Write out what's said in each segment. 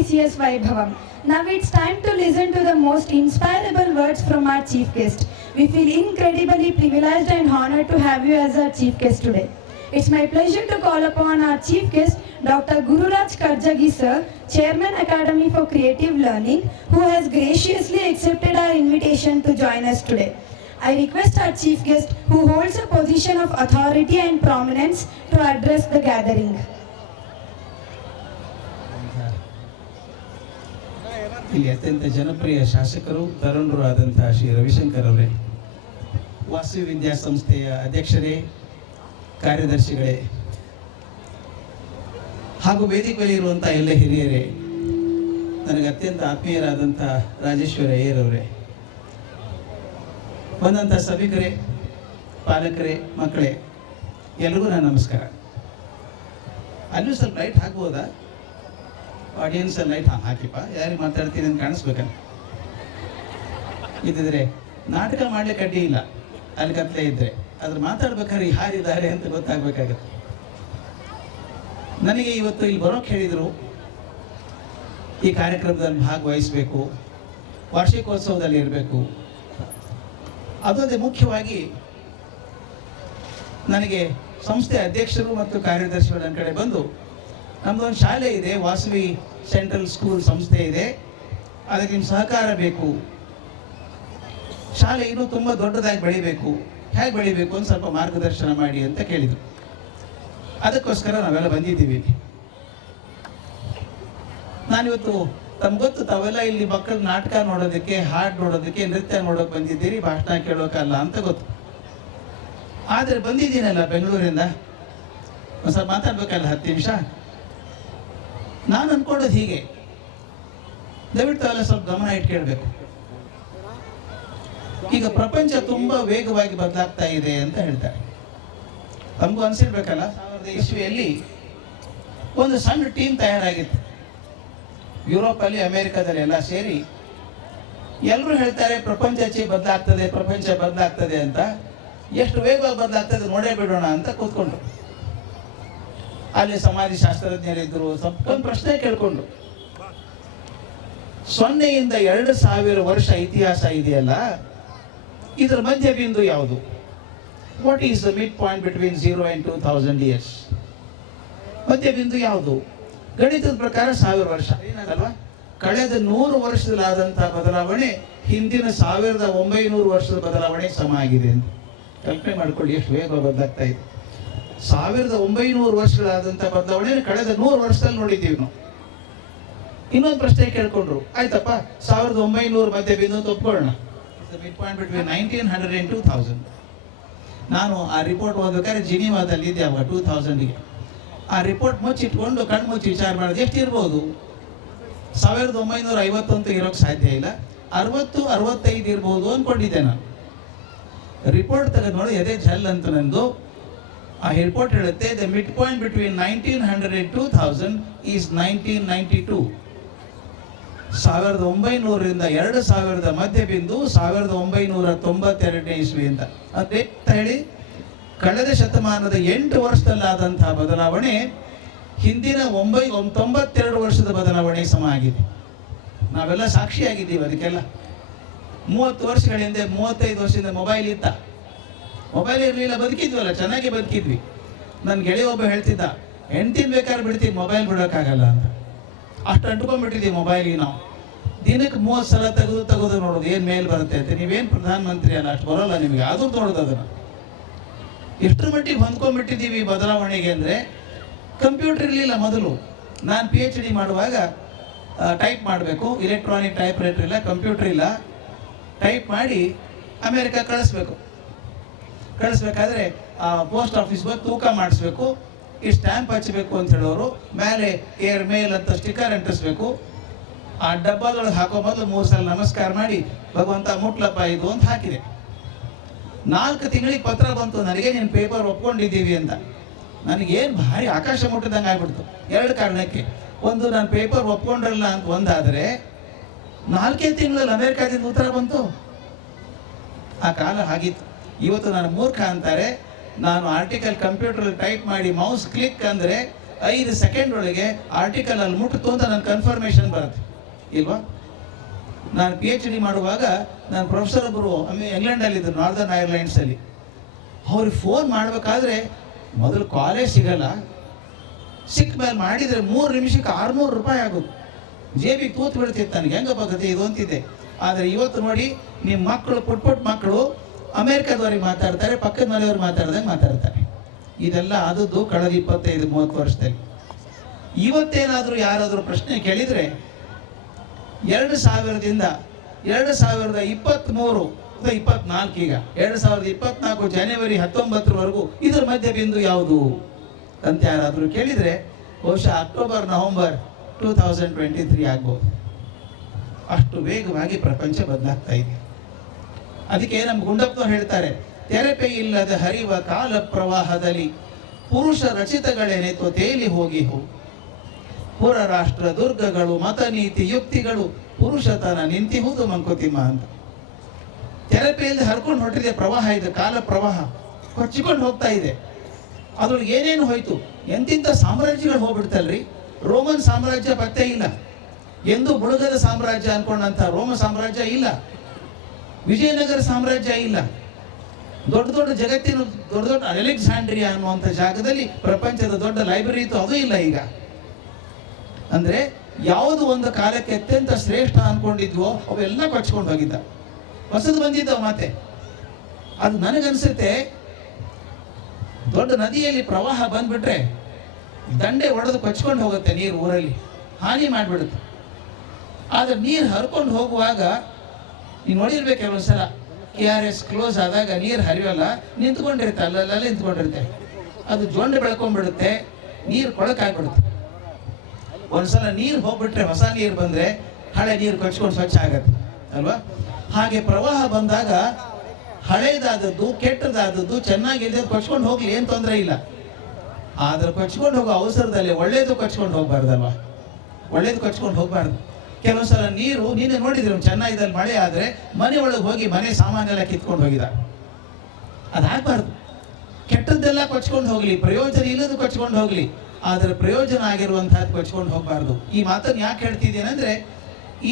TCS Vaibhavam. Now it's time to listen to the most inspirable words from our chief guest. We feel incredibly privileged and honored to have you as our chief guest today. It's my pleasure to call upon our chief guest, Dr. Gururaj Karjagi sir, Chairman Academy for Creative Learning, who has graciously accepted our invitation to join us today. I request our chief guest, who holds a position of authority and prominence, to address the gathering. ಇಲ್ಲಿ ಅತ್ಯಂತ ಜನಪ್ರಿಯ ಶಾಸಕರು ತರುಣರು ಆದಂತಹ ಶ್ರೀ ರವಿಶಂಕರ್ ಅವರೇ, ವಾಸವಿ ವಿದ್ಯಾಸಂಸ್ಥೆಯ ಅಧ್ಯಕ್ಷರೇ, ಕಾರ್ಯದರ್ಶಿಗಳೇ ಹಾಗೂ ವೇದಿಕೆಯಲ್ಲಿ ಇರುವಂಥ ಎಲ್ಲ ಹಿರಿಯರೇ, ನನಗೆ ಅತ್ಯಂತ ಆತ್ಮೀಯರಾದಂಥ ರಾಜೇಶ್ವರ ಅಯ್ಯರವರೇ, ಬಂದಂಥ ಸಭಿಕರೇ, ಪಾಲಕರೇ, ಮಕ್ಕಳೇ, ಎಲ್ರಿಗೂ ನನ್ನ ನಮಸ್ಕಾರ. ಅಲ್ಲೂ ಸ್ವಲ್ಪ ಲೈಟ್ ಹಾಕ್ಬೋದಾ? ಆಡಿಯನ್ಸಲ್ಲಿ ಲೈಟ್ ಹಾಕಿಪ್ಪ, ಯಾರಿಗೆ ಮಾತಾಡ್ತೀನಿ ಅಂತ ಕಾಣಿಸ್ಬೇಕಲ್ಲ. ಇದ್ದಿದ್ರೆ ನಾಟಕ ಮಾಡ್ಲಿಕ್ಕೆ ಅಡ್ಡಿ ಇಲ್ಲ, ಅಲ್ಲಿ ಕತ್ಲೆ ಇದ್ದರೆ, ಅದ್ರ ಮಾತಾಡ್ಬೇಕಾದ್ರೆ ಯಾರಿದ್ದಾರೆ ಅಂತ ಗೊತ್ತಾಗಬೇಕಾಗತ್ತೆ. ನನಗೆ ಇವತ್ತು ಇಲ್ಲಿ ಬರೋಕ್ಕೆ ಹೇಳಿದರು, ಈ ಕಾರ್ಯಕ್ರಮದಲ್ಲಿ ಭಾಗವಹಿಸಬೇಕು, ವಾರ್ಷಿಕೋತ್ಸವದಲ್ಲಿ ಇರಬೇಕು. ಅದೊಂದೇ ಮುಖ್ಯವಾಗಿ ನನಗೆ ಸಂಸ್ಥೆ ಅಧ್ಯಕ್ಷರು ಮತ್ತು ಕಾರ್ಯದರ್ಶಿಗಳ ನನ್ನ ಕಡೆ ಬಂದು, ನಮ್ಮದೊಂದು ಶಾಲೆ ಇದೆ, ವಾಸವಿ ಸೆಂಟ್ರಲ್ ಸ್ಕೂಲ್ ಸಂಸ್ಥೆ ಇದೆ, ಅದಕ್ಕೆ ನಿಮ್ಮ ಸಹಕಾರ ಬೇಕು, ಶಾಲೆ ಇನ್ನೂ ತುಂಬ ದೊಡ್ಡದಾಗಿ ಬೆಳಿಬೇಕು, ಹೇಗೆ ಬೆಳಿಬೇಕು ಅಂತ ಸ್ವಲ್ಪ ಮಾರ್ಗದರ್ಶನ ಮಾಡಿ ಅಂತ ಕೇಳಿದರು. ಅದಕ್ಕೋಸ್ಕರ ನಾವೆಲ್ಲ ಬಂದಿದ್ದೀವಿ. ನಾನಿವತ್ತು ತಮ್ಗೆ ಗೊತ್ತು, ತಾವೆಲ್ಲ ಇಲ್ಲಿ ಮಕ್ಕಳ ನಾಟಕ ನೋಡೋದಕ್ಕೆ, ಹಾಡು ನೋಡೋದಕ್ಕೆ, ನೃತ್ಯ ನೋಡೋಕೆ ಬಂದಿದ್ದೀರಿ, ಭಾಷಣ ಕೇಳೋಕ್ಕಲ್ಲ ಅಂತ ಗೊತ್ತು. ಆದರೆ ಬಂದಿದ್ದೀನಲ್ಲ ಬೆಂಗಳೂರಿಂದ, ಒಂದು ಸ್ವಲ್ಪ ಮಾತಾಡ್ಬೇಕಲ್ಲ 10 ನಿಮಿಷ. ನಾನು ಅಂದ್ಕೊಳ್ಳೋದು ಹೀಗೆ, ದಯವಿಟ್ಟು ತಾವೆಲ್ಲ ಸ್ವಲ್ಪ ಗಮನ ಇಟ್ಕೊಳ್ಬೇಕು. ಈಗ ಪ್ರಪಂಚ ತುಂಬ ವೇಗವಾಗಿ ಬದಲಾಗ್ತಾ ಇದೆ ಅಂತ ಹೇಳ್ತಾರೆ. ನಮಗೂ ಅನಿಸಿರ್ಬೇಕಲ್ಲ, 2000 ಇಸ್ವಿಯಲ್ಲಿ ಒಂದು ಸಣ್ಣ ಟೀಮ್ ತಯಾರಾಗಿತ್ತು. ಯುರೋಪಲ್ಲಿ, ಅಮೇರಿಕಾದಲ್ಲಿ ಎಲ್ಲ ಸೇರಿ ಎಲ್ಲರೂ ಹೇಳ್ತಾರೆ ಪ್ರಪಂಚ ಬದಲಾಗ್ತದೆ, ಪ್ರಪಂಚ ಬದಲಾಗ್ತದೆ ಅಂತ. ಎಷ್ಟು ವೇಗವಾಗಿ ಬದಲಾಗ್ತದೆ ನೋಡೇ ಬಿಡೋಣ ಅಂತ ಕೂತ್ಕೊಂಡು ಅಲ್ಲಿ ಸಮಾಜಶಾಸ್ತ್ರಜ್ಞರಿದ್ದರು. ಒಂದು ಪ್ರಶ್ನೆ ಕೇಳ್ಕೊಂಡು, 0ಯಿಂದ 2000 ವರ್ಷ ಇತಿಹಾಸ ಇದೆಯಲ್ಲ, ಇದರ ಮಧ್ಯ ಬಿಂದು ಯಾವುದು? What is the mid point between 0 and 2000 years? ಮಧ್ಯ ಬಿಂದು ಯಾವುದು? ಗಣಿತದ ಪ್ರಕಾರ 1000 ವರ್ಷ ಅಲ್ವಾ? ಕಳೆದ 100 ವರ್ಷದಲ್ಲಾದಂತಹ ಬದಲಾವಣೆ ಹಿಂದಿನ 1900 ವರ್ಷದ ಬದಲಾವಣೆ ಸಮ ಆಗಿದೆ ಅಂತ ಕಲ್ಪನೆ ಮಾಡ್ಕೊಳ್ಳಿ. ಎಷ್ಟು ವೇಗ ಬದಲಾಗ್ತಾ ಇದೆ. 1900 ವರ್ಷಗಳಾದಂಥ ಬದಲಾವಣೆ ಕಳೆದ 100 ವರ್ಷದಲ್ಲಿ ನೋಡಿದ್ದೀವಿ ನಾವು. ಇನ್ನೊಂದು ಪ್ರಶ್ನೆ ಕೇಳ್ಕೊಂಡ್ರು, ಆಯ್ತಪ್ಪ 1900 ಮಧ್ಯ ಬಿಂದು ಅಂತ ಒಪ್ಕೊಳ್ಳೋಣ, ಮಿಡ್ ಪಾಯಿಂಟ್ ಬಿಟ್ವೀನ್ 1900 and 2000. ನಾನು ಆ ರಿಪೋರ್ಟ್ ಓದಬೇಕಾದ್ರೆ ಜಿನಿವಾದಲ್ಲಿ ಇದ್ದೆ ಅವಾಗ 2000ಗೆ. ಆ ರಿಪೋರ್ಟ್ ಮುಚ್ಚಿಟ್ಕೊಂಡು ಕಣ್ಣು ಮುಚ್ಚಿ ವಿಚಾರ ಮಾಡೋದು, ಎಷ್ಟಿರ್ಬೋದು? 1950 ಅಂತ ಇರೋಕ್ಕೆ ಸಾಧ್ಯ ಇಲ್ಲ, 60, 65 ಇರ್ಬೋದು ಅಂದ್ಕೊಂಡಿದ್ದೆ ನಾನು. ರಿಪೋರ್ಟ್ ತೆಗೆದು ನೋಡಿ ಎದೆ ಜಲ್ ಅಂತ ನಂದು. ಆ ರಿಪೋರ್ಟ್ ಹೇಳುತ್ತೆ, the mid point between 1900 and 2000 is 1992. 1900ರಿಂದ 2000 ಮಧ್ಯ ಬಿಂದು 1992 ಇಸ್ವಿ ಅಂತ. ಅದೇ ಹೇಳಿ, ಕಳೆದ ಶತಮಾನದ 8 ವರ್ಷದಲ್ಲಾದಂತಹ ಬದಲಾವಣೆ ಹಿಂದಿನ 92 ವರ್ಷದ ಬದಲಾವಣೆ ಸಮ ಆಗಿದೆ. ನಾವೆಲ್ಲ ಸಾಕ್ಷಿಯಾಗಿದ್ದೀವಿ ಅದಕ್ಕೆಲ್ಲ. 30 ವರ್ಷಗಳ ಹಿಂದೆ, 35 ವರ್ಷದಿಂದ ಮೊಬೈಲ್ ಇತ್ತ, ಮೊಬೈಲ್ ಇರಲಿಲ್ಲ, ಬದುಕಿದ್ವಲ್ಲ, ಚೆನ್ನಾಗಿ ಬದುಕಿದ್ವಿ. ನನ್ನ ಗೆಳೆಯ ಒಬ್ಬ ಹೇಳ್ತಿದ್ದ, ಹೆಂಡ್ತಿನ ಬೇಕಾದ್ರೆ ಬಿಡ್ತೀವಿ, ಮೊಬೈಲ್ ಬಿಡೋಕ್ಕಾಗಲ್ಲ ಅಂತ. ಅಷ್ಟು ಅಂಟ್ಕೊಂಡ್ಬಿಟ್ಟಿದ್ದೀವಿ ಮೊಬೈಲಿಗೆ ನಾವು. ದಿನಕ್ಕೆ 30 ಸಲ ತೆಗೆದು ನೋಡೋದು, ಏನು ಮೇಲ್ ಬರುತ್ತೆ ಅಂತ. ನೀವೇನು ಪ್ರಧಾನಮಂತ್ರಿ ಅಲ್ಲ, ಅಷ್ಟು ಬರೋಲ್ಲ ನಿಮಗೆ, ಆದರೂ ನೋಡೋದು ಅದನ್ನು. ಎಷ್ಟರ ಮಟ್ಟಿಗೆ ಹೊಂದ್ಕೊಂಡ್ಬಿಟ್ಟಿದ್ದೀವಿ ಬದಲಾವಣೆಗೆ ಅಂದರೆ, ಕಂಪ್ಯೂಟರ್ ಇರಲಿಲ್ಲ ಮೊದಲು. ನಾನು PhD ಮಾಡುವಾಗ ಟೈಪ್ ಮಾಡಬೇಕು, ಇಲೆಕ್ಟ್ರಾನಿಕ್ ಟೈಪ್ ರೈಟರ್ ಇಲ್ಲ, ಕಂಪ್ಯೂಟರ್ ಇಲ್ಲ. ಟೈಪ್ ಮಾಡಿ ಅಮೇರಿಕ ಕಳಿಸ್ಬೇಕಾದ್ರೆ ಪೋಸ್ಟ್ ಆಫೀಸ್ ಬಂದು ತೂಕ ಮಾಡಿಸ್ಬೇಕು, ಈ ಸ್ಟ್ಯಾಂಪ್ ಹಚ್ಚಬೇಕು ಅಂತ ಹೇಳೋರು. ಮೇಲೆ ಏರ್ ಮೇಲ್ ಅಂತ ಸ್ಟಿಕ್ಕರ್ ಅಂಟಿಸ್ಬೇಕು. ಆ ಡಬ್ಬದೊಳಗೆ ಹಾಕೋ ಮೊದಲು 3 ಸಲ ನಮಸ್ಕಾರ ಮಾಡಿ, ಭಗವಂತ ಮುಟ್ಲಪ್ಪ ಇದು ಅಂತ ಹಾಕಿದೆ. 4 ತಿಂಗಳಿಗೆ ಪತ್ರ ಬಂತು ನನಗೆ, ನೀನು ಪೇಪರ್ ಒಪ್ಕೊಂಡಿದ್ದೀವಿ ಅಂತ. ನನಗೇನು ಭಾರಿ ಆಕಾಶ ಮುಟ್ಟಿದಂಗೆ ಆಗ್ಬಿಡ್ತು. 2 ಕಾರಣಕ್ಕೆ. ಒಂದು, ನಾನು ಪೇಪರ್ ಒಪ್ಕೊಂಡ್ರಲ್ಲ ಅಂತ ಒಂದಾದರೆ, 4 ತಿಂಗಳಲ್ಲಿ ಅಮೇರಿಕಾದಿಂದ ಉತ್ತರ ಬಂತು. ಆ ಕಾಲ ಆಗಿತ್ತು. ಇವತ್ತು ನಾನು ಮೂರ್ಖ ಅಂತಾರೆ. ನಾನು ಆರ್ಟಿಕಲ್ ಕಂಪ್ಯೂಟರ್ ಟೈಪ್ ಮಾಡಿ ಮೌಸ್ ಕ್ಲಿಕ್ ಅಂದರೆ 5 ಸೆಕೆಂಡ್ ಒಳಗೆ ಆರ್ಟಿಕಲ್ ಅಲ್ಲಿ ಮುಟ್ಟಿತು ಅಂತ ನನ್ನ ಕನ್ಫರ್ಮೇಷನ್ ಬರುತ್ತೆ ಇಲ್ವಾ? ನಾನು PhD ಮಾಡುವಾಗ ನನ್ನ ಪ್ರೊಫೆಸರ್ ಒಬ್ಬರು ಇಂಗ್ಲೆಂಡಲ್ಲಿದ್ದರು, ನಾರ್ದರ್ನ್ ಐರ್ಲೆಂಡ್ಸಲ್ಲಿ. ಅವ್ರಿಗೆ ಫೋನ್ ಮಾಡಬೇಕಾದ್ರೆ ಮೊದಲು ಕಾಲೇಜ್ ಸಿಗಲ್ಲ, ಸಿಕ್ಕ ಮೇಲೆ ಮಾಡಿದರೆ 3 ನಿಮಿಷಕ್ಕೆ 600 ರೂಪಾಯಿ ಆಗೋದು. ಜೇಬಿಗೆ ತೂತು ಬಿಡ್ತಿತ್ತು ನನಗೆ, ಹೆಂಗಪ್ಪ ಗತಿ ಇದು ಅಂತಿದ್ದೆ. ಆದರೆ ಇವತ್ತು ನೋಡಿ, ನಿಮ್ಮ ಮಕ್ಕಳು ಪುಟ್ ಮಕ್ಕಳು ಅಮೇರಿಕಾದವ್ರಿಗೆ ಮಾತಾಡ್ತಾರೆ, ಪಕ್ಕದ ಮನೆಯವ್ರಿಗೆ ಮಾತಾಡ್ದಂಗೆ ಮಾತಾಡ್ತಾರೆ. ಇದೆಲ್ಲ ಆದದ್ದು ಕಳೆದ 25-30 ವರ್ಷದಲ್ಲಿ. ಇವತ್ತೇನಾದರೂ ಯಾರಾದರೂ ಪ್ರಶ್ನೆ ಕೇಳಿದರೆ 2000ದಿಂದ 2023 24 ಈಗ 2024 ಜನವರಿ 19ವರೆಗೂ ಇದರ ಮಧ್ಯ ಬಿಂದು ಯಾವುದು ಅಂತ ಯಾರಾದರೂ ಕೇಳಿದರೆ ಬಹುಶಃ ಅಕ್ಟೋಬರ್ ನವೆಂಬರ್ 2023 ಆಗ್ಬೋದು. ಅಷ್ಟು ವೇಗವಾಗಿ ಪ್ರಪಂಚ ಬದಲಾಗ್ತಾ ಇದೆ. ಅದಕ್ಕೆ ನಮ್ಮ ಗುಂಡಪ್ಪನವ್ರು ಹೇಳ್ತಾರೆ, ತೆರೆಪೆ ಇಲ್ಲದ ಹರಿವ ಕಾಲ ಪ್ರವಾಹದಲ್ಲಿ ಪುರುಷ ರಚಿತಗಳೇನೆತೋ ತೇಲಿ ಹೋಗಿ ಪುರ ರಾಷ್ಟ್ರ ದುರ್ಗಗಳು ಮತ ನೀತಿ ಯುಕ್ತಿಗಳು ಪುರುಷತನ ನಿಂತಿಹುದು ಮಂಕುತಿಮ್ಮ ಅಂತ. ತೆರೆಪೆಯಲ್ಲಿ ಹರ್ಕೊಂಡು ಹೊರಟಿದೆ ಪ್ರವಾಹ, ಇದೆ ಕಾಲ ಪ್ರವಾಹ ಕೊಚ್ಚಿಕೊಂಡು ಹೋಗ್ತಾ ಇದೆ. ಅದ್ರೊಳಗೆ ಏನೇನು ಹೋಯ್ತು, ಎಂತಿಂಥ ಸಾಮ್ರಾಜ್ಯಗಳು ಹೋಗ್ಬಿಡ್ತಲ್ರಿ. ರೋಮನ್ ಸಾಮ್ರಾಜ್ಯ ಪತ್ತೆ ಇಲ್ಲ, ಎಂದು ಬುಡಗದ ಸಾಮ್ರಾಜ್ಯ ಅನ್ಕೊಂಡಂಥ ರೋಮ ಸಾಮ್ರಾಜ್ಯ ಇಲ್ಲ, ವಿಜಯನಗರ ಸಾಮ್ರಾಜ್ಯ ಇಲ್ಲ, ದೊಡ್ಡ ಜಗತ್ತಿನ ದೊಡ್ಡ ಅಲೆಕ್ಸಾಂಡ್ರಿಯಾ ಅನ್ನುವಂಥ ಜಾಗದಲ್ಲಿ ಪ್ರಪಂಚದ ದೊಡ್ಡ ಲೈಬ್ರರಿ ಇತ್ತು, ಅದು ಇಲ್ಲ ಈಗ. ಅಂದ್ರೆ ಯಾವುದು ಒಂದು ಕಾಲಕ್ಕೆ ಅತ್ಯಂತ ಶ್ರೇಷ್ಠ ಅನ್ಕೊಂಡಿದ್ವೋ ಅವೆಲ್ಲ ಕೊಚ್ಕೊಂಡು ಹೋಗಿದ್ದ, ಹೊಸದು ಬಂದಿದ್ದವ ಮತ್ತೆ. ಅದು ನನಗನ್ಸುತ್ತೆ, ದೊಡ್ಡ ನದಿಯಲ್ಲಿ ಪ್ರವಾಹ ಬಂದ್ಬಿಟ್ರೆ ದಂಡೆ ಒಡೆದು ಕೊಚ್ಕೊಂಡು ಹೋಗುತ್ತೆ ನೀರು, ಊರಲ್ಲಿ ಹಾನಿ ಮಾಡಿಬಿಡುತ್ತೆ. ಆದರೆ ನೀರು ಹರ್ಕೊಂಡು ಹೋಗುವಾಗ ನೀವು ನೋಡಿರ್ಬೇಕು, ಕೆಲವೊಂದ್ಸಲ KRS ಕ್ಲೋಸ್ ಆದಾಗ ನೀರು ಹರಿಯಲ್ಲ, ನಿಂತ್ಕೊಂಡಿರುತ್ತೆ, ಅಲ್ಲಲ್ಲ ನಿಂತ್ಕೊಂಡಿರುತ್ತೆ, ಅದು ಜೊಂಡೆ ಬೆಳ್ಕೊಂಡ್ಬಿಡುತ್ತೆ, ನೀರು ಕೊಳಕಾಗ್ಬಿಡುತ್ತೆ. ಒಂದ್ಸಲ ನೀರು ಹೋಗ್ಬಿಟ್ರೆ ಹೊಸ ನೀರು ಬಂದರೆ ಹಳೆ ನೀರು ಕೊಚ್ಕೊಂಡು ಸ್ವಚ್ಛ ಆಗತ್ತೆ ಅಲ್ವಾ? ಹಾಗೆ ಪ್ರವಾಹ ಬಂದಾಗ ಹಳೇದಾದದ್ದು ಕೆಟ್ಟದಾದದ್ದು ಚೆನ್ನಾಗಿದ್ದು ಕೊಚ್ಕೊಂಡು ಹೋಗ್ಲಿ, ಏನು ತೊಂದರೆ ಇಲ್ಲ. ಆದ್ರೆ ಕೊಚ್ಕೊಂಡು ಹೋಗೋ ಅವಸರದಲ್ಲಿ ಒಳ್ಳೇದು ಕೊಚ್ಕೊಂಡು ಹೋಗ್ಬಾರ್ದಲ್ವಾ? ಒಳ್ಳೇದು ಕೊಚ್ಕೊಂಡು ಹೋಗ್ಬಾರ್ದು. ಕೆಲವೊಂದ್ಸಲ ನೀರು ನೀನೇ ನೋಡಿದ್ರು, ಚೆನ್ನಾಗಿದ್ದಲ್ಲಿ ಮಳೆ ಆದರೆ ಮನೆ ಒಳಗೆ ಹೋಗಿ ಮನೆ ಸಾಮಾನೆಲ್ಲ ಕಿತ್ಕೊಂಡು ಹೋಗಿದ. ಅದಾಗಬಾರ್ದು. ಕೆಟ್ಟದ್ದೆಲ್ಲ ಕೊಚ್ಕೊಂಡು ಹೋಗ್ಲಿ, ಪ್ರಯೋಜನ ಇಲ್ಲದು ಕೊಚ್ಕೊಂಡು ಹೋಗ್ಲಿ, ಆದರೆ ಪ್ರಯೋಜನ ಆಗಿರುವಂತಹದ್ದು ಕೊಚ್ಕೊಂಡು ಹೋಗಬಾರ್ದು. ಈ ಮಾತನ್ನು ಯಾಕೆ ಹೇಳ್ತಿದ್ದೇನೆ ಅಂದ್ರೆ,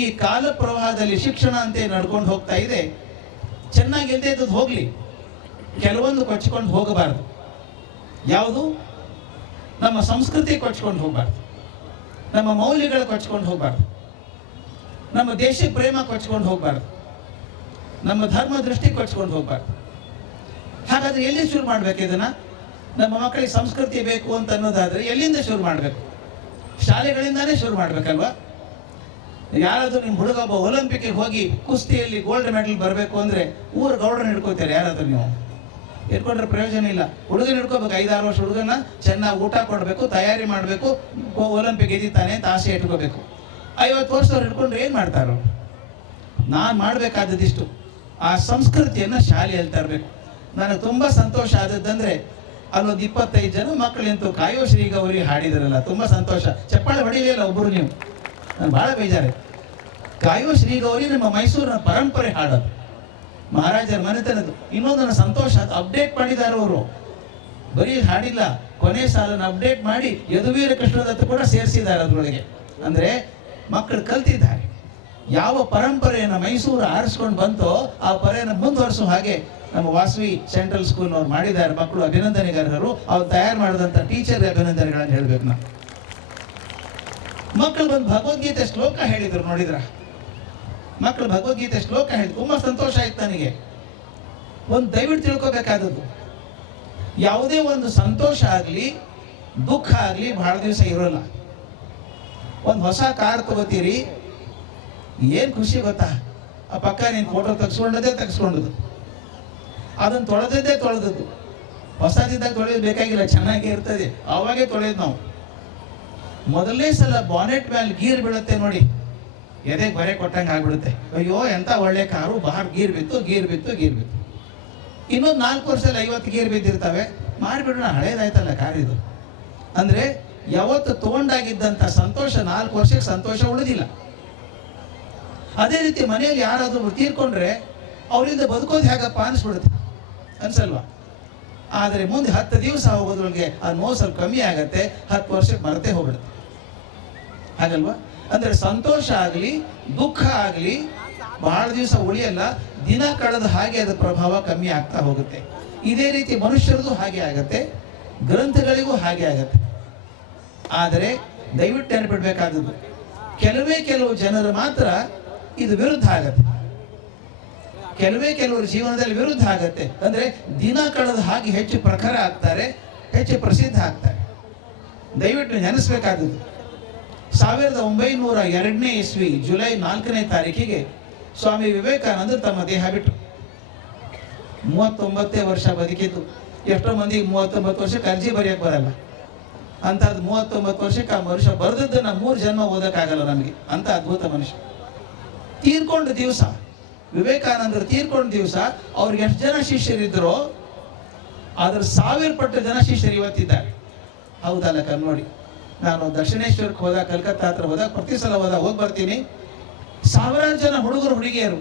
ಈ ಕಾಲ ಪ್ರವಾಹದಲ್ಲಿ ಶಿಕ್ಷಣ ಅಂತ ನಡ್ಕೊಂಡು ಹೋಗ್ತಾ ಇದೆ, ಚೆನ್ನಾಗಿಲ್ಲದೆ ಇದ್ದದ್ದು ಹೋಗ್ಲಿ, ಕೆಲವೊಂದು ಕೊಚ್ಕೊಂಡು ಹೋಗಬಾರ್ದು. ಯಾವುದು? ನಮ್ಮ ಸಂಸ್ಕೃತಿ ಕೊಚ್ಕೊಂಡು ಹೋಗಬಾರ್ದು, ನಮ್ಮ ಮೌಲ್ಯಗಳು ಕೊಚ್ಕೊಂಡು ಹೋಗಬಾರ್ದು, ನಮ್ಮ ದೇಶ ಪ್ರೇಮ ಕೊಚ್ಕೊಂಡು ಹೋಗಬಾರ್ದು, ನಮ್ಮ ಧರ್ಮ ದೃಷ್ಟಿ ಕೊಚ್ಕೊಂಡು ಹೋಗಬಾರ್ದು. ಹಾಗಾದ್ರೆ ಎಲ್ಲಿ ಶುರು ಮಾಡ್ಬೇಕು ಇದನ್ನ? ನಮ್ಮ ಮಕ್ಕಳಿಗೆ ಸಂಸ್ಕೃತಿ ಬೇಕು ಅಂತ ಅನ್ನೋದಾದ್ರೆ ಎಲ್ಲಿಂದ ಶುರು ಮಾಡಬೇಕು? ಶಾಲೆಗಳಿಂದಾನೇ ಶುರು ಮಾಡ್ಬೇಕಲ್ವಾ? ಯಾರಾದ್ರೂ ನಿಮ್ಮ ಹುಡುಗ ಒಬ್ಬ ಒಲಿಂಪಿಕ್ಗೆ ಹೋಗಿ ಕುಸ್ತಿಯಲ್ಲಿ ಗೋಲ್ಡ್ ಮೆಡಲ್ ಬರಬೇಕು ಅಂದ್ರೆ ಊರ ಗೌಡ್ರನ್ನ ಹಿಡ್ಕೋತಾರೆ. ಯಾರಾದ್ರೂ ನೀವು ಇಟ್ಕೊಂಡ್ರೆ ಪ್ರಯೋಜನ ಇಲ್ಲ. ಹುಡುಗನ ಹಿಡ್ಕೋಬೇಕು, 5-6 ವರ್ಷ ಹುಡುಗನ ಚೆನ್ನಾಗಿ ಊಟ ಕೊಡಬೇಕು, ತಯಾರಿ ಮಾಡಬೇಕು, ಒಲಿಂಪಿಕ್ ಗೆದ್ದಿತಾನೆ ಅಂತ ಆಸೆ ಇಟ್ಕೋಬೇಕು. 50 ವರ್ಷದವ್ರು ಹಿಡ್ಕೊಂಡ್ರೆ ಏನು ಮಾಡ್ತಾರೋ? ನಾನು ಮಾಡಬೇಕಾದದಿಷ್ಟು, ಆ ಸಂಸ್ಕೃತಿಯನ್ನು ಶಾಲೆಯಲ್ಲಿ ತರಬೇಕು. ನನಗೆ ತುಂಬ ಸಂತೋಷ ಆದದ್ದಂದ್ರೆ, ಅಲ್ಲೊಂದು 25 ಜನ ಮಕ್ಕಳಿಂತೂ ಕಾಯೋ ಶ್ರೀ ಗೌರಿ ಹಾಡಿದ್ರಲ್ಲ, ತುಂಬ ಸಂತೋಷ. ಚಪ್ಪಾಳೆ ಹೊಡಿಲಿಲ್ಲ ಒಬ್ಬರು ನೀವು, ನಾನು ಭಾಳ ಬೇಜಾರೆ. ಕಾಯೋ ಶ್ರೀ ಗೌರಿ ನಮ್ಮ ಮೈಸೂರಿನ ಪರಂಪರೆ ಹಾಡೋದು, ಮಹಾರಾಜರ ಮನೆತನದ್ದು. ಇನ್ನೊಂದು ನನ್ನ ಸಂತೋಷ, ಅದು ಅಪ್ಡೇಟ್ ಮಾಡಿದ್ದಾರೆ ಅವರು. ಬರೀ ಹಾಡಿಲ್ಲ, ಕೊನೆ ಸಾಲನ್ನು ಅಪ್ಡೇಟ್ ಮಾಡಿ ಯದುವೀರ ಕೃಷ್ಣದತ್ತ ಕೂಡ ಸೇರಿಸಿದ್ದಾರೆ ಅದರೊಳಗೆ. ಅಂದರೆ ಮಕ್ಕಳು ಕಲ್ತಿದ್ದಾರೆ. ಯಾವ ಪರಂಪರೆಯನ್ನು ಮೈಸೂರು ಆರಿಸ್ಕೊಂಡು ಬಂತೋ ಆ ಪರೆಯನ್ನು ಮುಂದುವರಿಸೋ ಹಾಗೆ ನಮ್ಮ ವಾಸವಿ ಸೆಂಟ್ರಲ್ ಸ್ಕೂಲ್ನವ್ರು ಮಾಡಿದ್ದಾರೆ. ಮಕ್ಕಳು ಅಭಿನಂದನೆಗಾರರು, ಅವ್ರು ತಯಾರು ಮಾಡಿದಂಥ ಟೀಚರ್ ಅಭಿನಂದನೆಗಳನ್ನು ಹೇಳಬೇಕು ನಾವು. ಮಕ್ಕಳು ಬಂದು ಭಗವದ್ಗೀತೆ ಶ್ಲೋಕ ಹೇಳಿದ್ರು, ನೋಡಿದ್ರ? ಮಕ್ಕಳು ಭಗವದ್ಗೀತೆ ಶ್ಲೋಕ ಹೇಳಿ ತುಂಬ ಸಂತೋಷ ಆಯ್ತು ನನಗೆ. ಒಂದು ದಯವಿಟ್ಟು ತಿಳ್ಕೊಬೇಕಾದದ್ದು, ಯಾವುದೇ ಒಂದು ಸಂತೋಷ ಆಗಲಿ ದುಃಖ ಆಗಲಿ ಬಹಳ ದಿವಸ ಇರೋಲ್ಲ. ಒಂದು ಹೊಸ ಕಾರ್ ತಗೋತೀರಿ, ಏನು ಖುಷಿ ಗೊತ್ತಾ? ಆ ಪಕ್ಕ ನೀನು ಫೋಟೋ ತೆಗೆಸ್ಕೊಂಡದ್ದು, ಅದನ್ನು ತೊಳೆದದ್ದು. ಹೊಸದಿದ್ದಾಗ ತೊಳೆಯೋದು ಬೇಕಾಗಿಲ್ಲ, ಚೆನ್ನಾಗೇ ಇರ್ತದೆ, ಅವಾಗೇ ತೊಳೆಯೋದು ನಾವು. ಮೊದಲನೇ ಸಲ ಬಾನೆಟ್ ಮೇಲೆ ಗೀರ್ ಬೀಳುತ್ತೆ ನೋಡಿ, ಎದೆಗೆ ಬರೆ ಕೊಟ್ಟಂಗೆ ಆಗ್ಬಿಡುತ್ತೆ. ಅಯ್ಯೋ ಎಂಥ ಒಳ್ಳೆ ಕಾರು, ಬಾರ್ ಗೀರ್ ಬಿತ್ತು. ಇನ್ನೊಂದು 4 ವರ್ಷದಲ್ಲಿ 50 ಗೀರ್ ಬಿದ್ದಿರ್ತವೆ, ಮಾಡಿಬಿಡೋಣ, ಹಳೇದಾಯ್ತಲ್ಲ ಕಾರ್ ಇದು. ಅಂದರೆ ಯಾವತ್ತು ತೊಗೊಂಡಾಗಿದ್ದಂಥ ಸಂತೋಷ 4 ವರ್ಷಕ್ಕೆ ಸಂತೋಷ ಉಳಿದಿಲ್ಲ. ಅದೇ ರೀತಿ ಮನೆಯಲ್ಲಿ ಯಾರಾದರೂ ತೀರ್ಕೊಂಡ್ರೆ ಅವರಿಂದ ಬದುಕೋದು ಹೇಗಪ್ಪ ಅನಿಸ್ಬಿಡುತ್ತೆ, ಅನ್ಸಲ್ವಾ? ಆದರೆ ಮುಂದೆ 10 ದಿವಸ ಹೋಗೋದ್ರೊಳಗೆ ಆ ನೋವು ಸ್ವಲ್ಪ ಕಮ್ಮಿ ಆಗತ್ತೆ, 10 ವರ್ಷಕ್ಕೆ ಮರೆತೇ ಹೋಗ್ಬಿಡುತ್ತೆ. ಹಾಗಲ್ವಾ? ಅಂದರೆ ಸಂತೋಷ ಆಗಲಿ ದುಃಖ ಆಗಲಿ ಬಹಳ ದಿವಸ ಉಳಿಯಲ್ಲ, ದಿನ ಕಳೆದ ಹಾಗೆ ಅದರ ಪ್ರಭಾವ ಕಮ್ಮಿ ಆಗ್ತಾ ಹೋಗುತ್ತೆ. ಇದೇ ರೀತಿ ಮನುಷ್ಯರದು ಹಾಗೆ ಆಗತ್ತೆ, ಗ್ರಂಥಗಳಿಗೂ ಹಾಗೆ ಆಗತ್ತೆ. ಆದರೆ ದಯವಿಟ್ಟು ನೆನಪಿಡ್ಬೇಕಾದದ್ದು, ಕೆಲವು ಜನರು ಮಾತ್ರ ಇದು ವಿರುದ್ಧ ಆಗತ್ತೆ. ಕೆಲವರು ಜೀವನದಲ್ಲಿ ವಿರುದ್ಧ ಆಗತ್ತೆ. ಅಂದ್ರೆ ದಿನ ಕಳೆದ ಹಾಗೆ ಹೆಚ್ಚು ಪ್ರಖರ ಆಗ್ತಾರೆ, ಹೆಚ್ಚು ಪ್ರಸಿದ್ಧ ಆಗ್ತಾರೆ. ದಯವಿಟ್ಟು ನೆನೆಸ್ಬೇಕಾದದ್ದು, 1902ನೇ ಇಸ್ವಿ ಜುಲೈ 4ನೇ ತಾರೀಕಿಗೆ ಸ್ವಾಮಿ ವಿವೇಕಾನಂದ ತಮ್ಮ ದೇಹ ಬಿಟ್ಟರು. 39 ವರ್ಷ ಬದುಕಿದ್ದು. ಎಷ್ಟೋ ಮಂದಿಗೆ 39 ವರ್ಷಕ್ಕೆ ಅರ್ಜಿ ಬರೆಯಕ್ಕೆ ಬರಲ್ಲ. ಅಂಥದ್ದು 39 ವರ್ಷಕ್ಕೆ ಆ ಮನುಷ್ಯ ಬರೆದದ್ದನ್ನ 3 ಜನ್ಮ ಓದಕ್ಕಾಗಲ್ಲ ನಮಗೆ. ಅಂತ ಅದ್ಭುತ ಮನುಷ್ಯ. ತೀರ್ಕೊಂಡ ದಿವಸ, ವಿವೇಕಾನಂದರು ತೀರ್ಕೊಂಡ ದಿವಸ ಅವ್ರಿಗೆ ಎಷ್ಟು ಜನ ಶಿಷ್ಯರಿದ್ದರೋ ಅದ್ರ 1000 ಪಟ್ಟು ಜನ ಶಿಷ್ಯರು ಇವತ್ತಿದ್ದಾರೆ. ಹೌದಲ್ಲ ನೋಡಿ, ನಾನು ದಕ್ಷಿಣೇಶ್ವರಕ್ಕೆ ಹೋದಾಗ, ಕಲ್ಕತ್ತಾ ಹತ್ರ ಹೋದಾಗ, ಪ್ರತಿ ಸಲ ಹೋದಾಗ ಹೋಗಿ ಬರ್ತೀನಿ, ಸಾವಿರಾರು ಜನ ಹುಡುಗರು ಹುಡುಗಿಯರು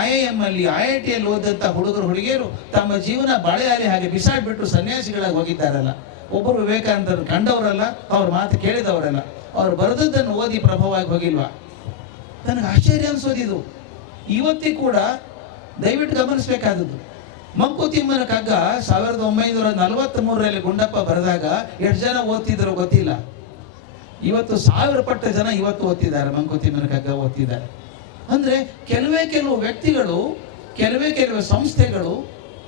IIM ಅಲ್ಲಿ IIT ಅಲ್ಲಿ ಓದಂತ ಹುಡುಗರು ಹುಡುಗಿಯರು ತಮ್ಮ ಜೀವನ ಬಾಳೆಯಾಲಿ ಹಾಗೆ ಬಿಸಾಡ್ಬಿಟ್ಟು ಸನ್ಯಾಸಿಗಳಾಗಿ ಹೋಗಿದ್ದಾರಲ್ಲ. ಒಬ್ಬರು ವಿವೇಕಾನಂದರು ಕಂಡವರಲ್ಲ, ಅವ್ರ ಮಾತು ಕೇಳಿದವರಲ್ಲ, ಅವ್ರು ಬರೆದದ್ದನ್ನು ಓದಿ ಪ್ರಭಾವವಾಗಿ ಹೋಗಿಲ್ವಾ? ನನಗೆ ಆಶ್ಚರ್ಯ ಅನ್ಸೋದಿದು. ಇವತ್ತಿಗೂ ಕೂಡ ದಯವಿಟ್ಟು ಗಮನಿಸಬೇಕಾದದ್ದು, ಮಂಕುತಿಮ್ಮನ ಕಗ್ಗ 1943ರಲ್ಲಿ ಗುಂಡಪ್ಪ ಬರೆದಾಗ ಎಷ್ಟು ಜನ ಓದ್ತಿದ್ರು ಗೊತ್ತಿಲ್ಲ. ಇವತ್ತು 1000 ಪಟ್ಟ ಜನ ಇವತ್ತು ಓದ್ತಿದ್ದಾರೆ, ಮಂಕುತಿಮ್ಮನ ಕಗ್ಗ ಓದ್ತಿದ್ದಾರೆ. ಅಂದ್ರೆ ಕೆಲವು ವ್ಯಕ್ತಿಗಳು, ಕೆಲವೇ ಸಂಸ್ಥೆಗಳು,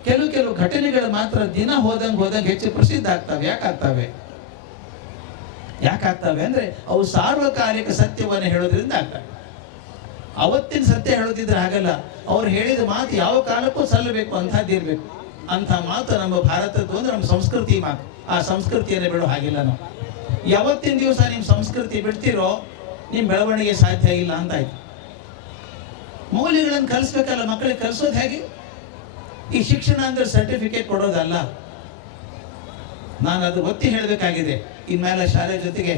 ಕೆಲವು ಘಟನೆಗಳು ಮಾತ್ರ ದಿನ ಹೋದಂಗೆ ಹೆಚ್ಚು ಪ್ರಸಿದ್ಧ ಆಗ್ತವೆ. ಯಾಕಾಗ್ತವೆ ಅಂದ್ರೆ ಅವು ಸಾರ್ವಕಾಲಿಕ ಸತ್ಯವನ್ನು ಹೇಳೋದ್ರಿಂದ ಆಗ್ತವೆ. ಅವತ್ತಿನ ಸತ್ಯ ಹೇಳೋದಿದ್ರೆ ಹಾಗಲ್ಲ, ಅವ್ರು ಹೇಳಿದ ಮಾತು ಯಾವ ಕಾಲಕ್ಕೂ ಸಲ್ಲಬೇಕು, ಅಂಥದ್ದಿರ್ಬೇಕು. ಅಂಥ ಮಾತು ನಮ್ಮ ಭಾರತದ್ದು ಅಂದ್ರೆ ನಮ್ಮ ಸಂಸ್ಕೃತಿ ಮಾತು. ಆ ಸಂಸ್ಕೃತಿಯನ್ನು ಬಿಡೋ ಹಾಗಿಲ್ಲ ನಾವು. ಯಾವತ್ತಿನ ದಿವಸ ನಿಮ್ಮ ಸಂಸ್ಕೃತಿ ಬಿಡ್ತಿರೋ ನಿಮ್ಮ ಬೆಳವಣಿಗೆ ಸಾಧ್ಯ ಇಲ್ಲ ಅಂತಾಯ್ತು. ಮೌಲ್ಯಗಳನ್ನು ಕಲಿಸ್ಬೇಕಲ್ಲ, ಮಕ್ಕಳಿಗೆ ಕಲಿಸೋದು ಹೇಗೆ? ಈ ಶಿಕ್ಷಣ ಅಂದ್ರೆ ಸರ್ಟಿಫಿಕೇಟ್ ಕೊಡೋದಲ್ಲ. ನಾನು ಅದು ಒತ್ತಿ ಹೇಳಬೇಕಾಗಿದೆ. ಇನ್ಮೇಲೆ ಶಾಲೆ ಜೊತೆಗೆ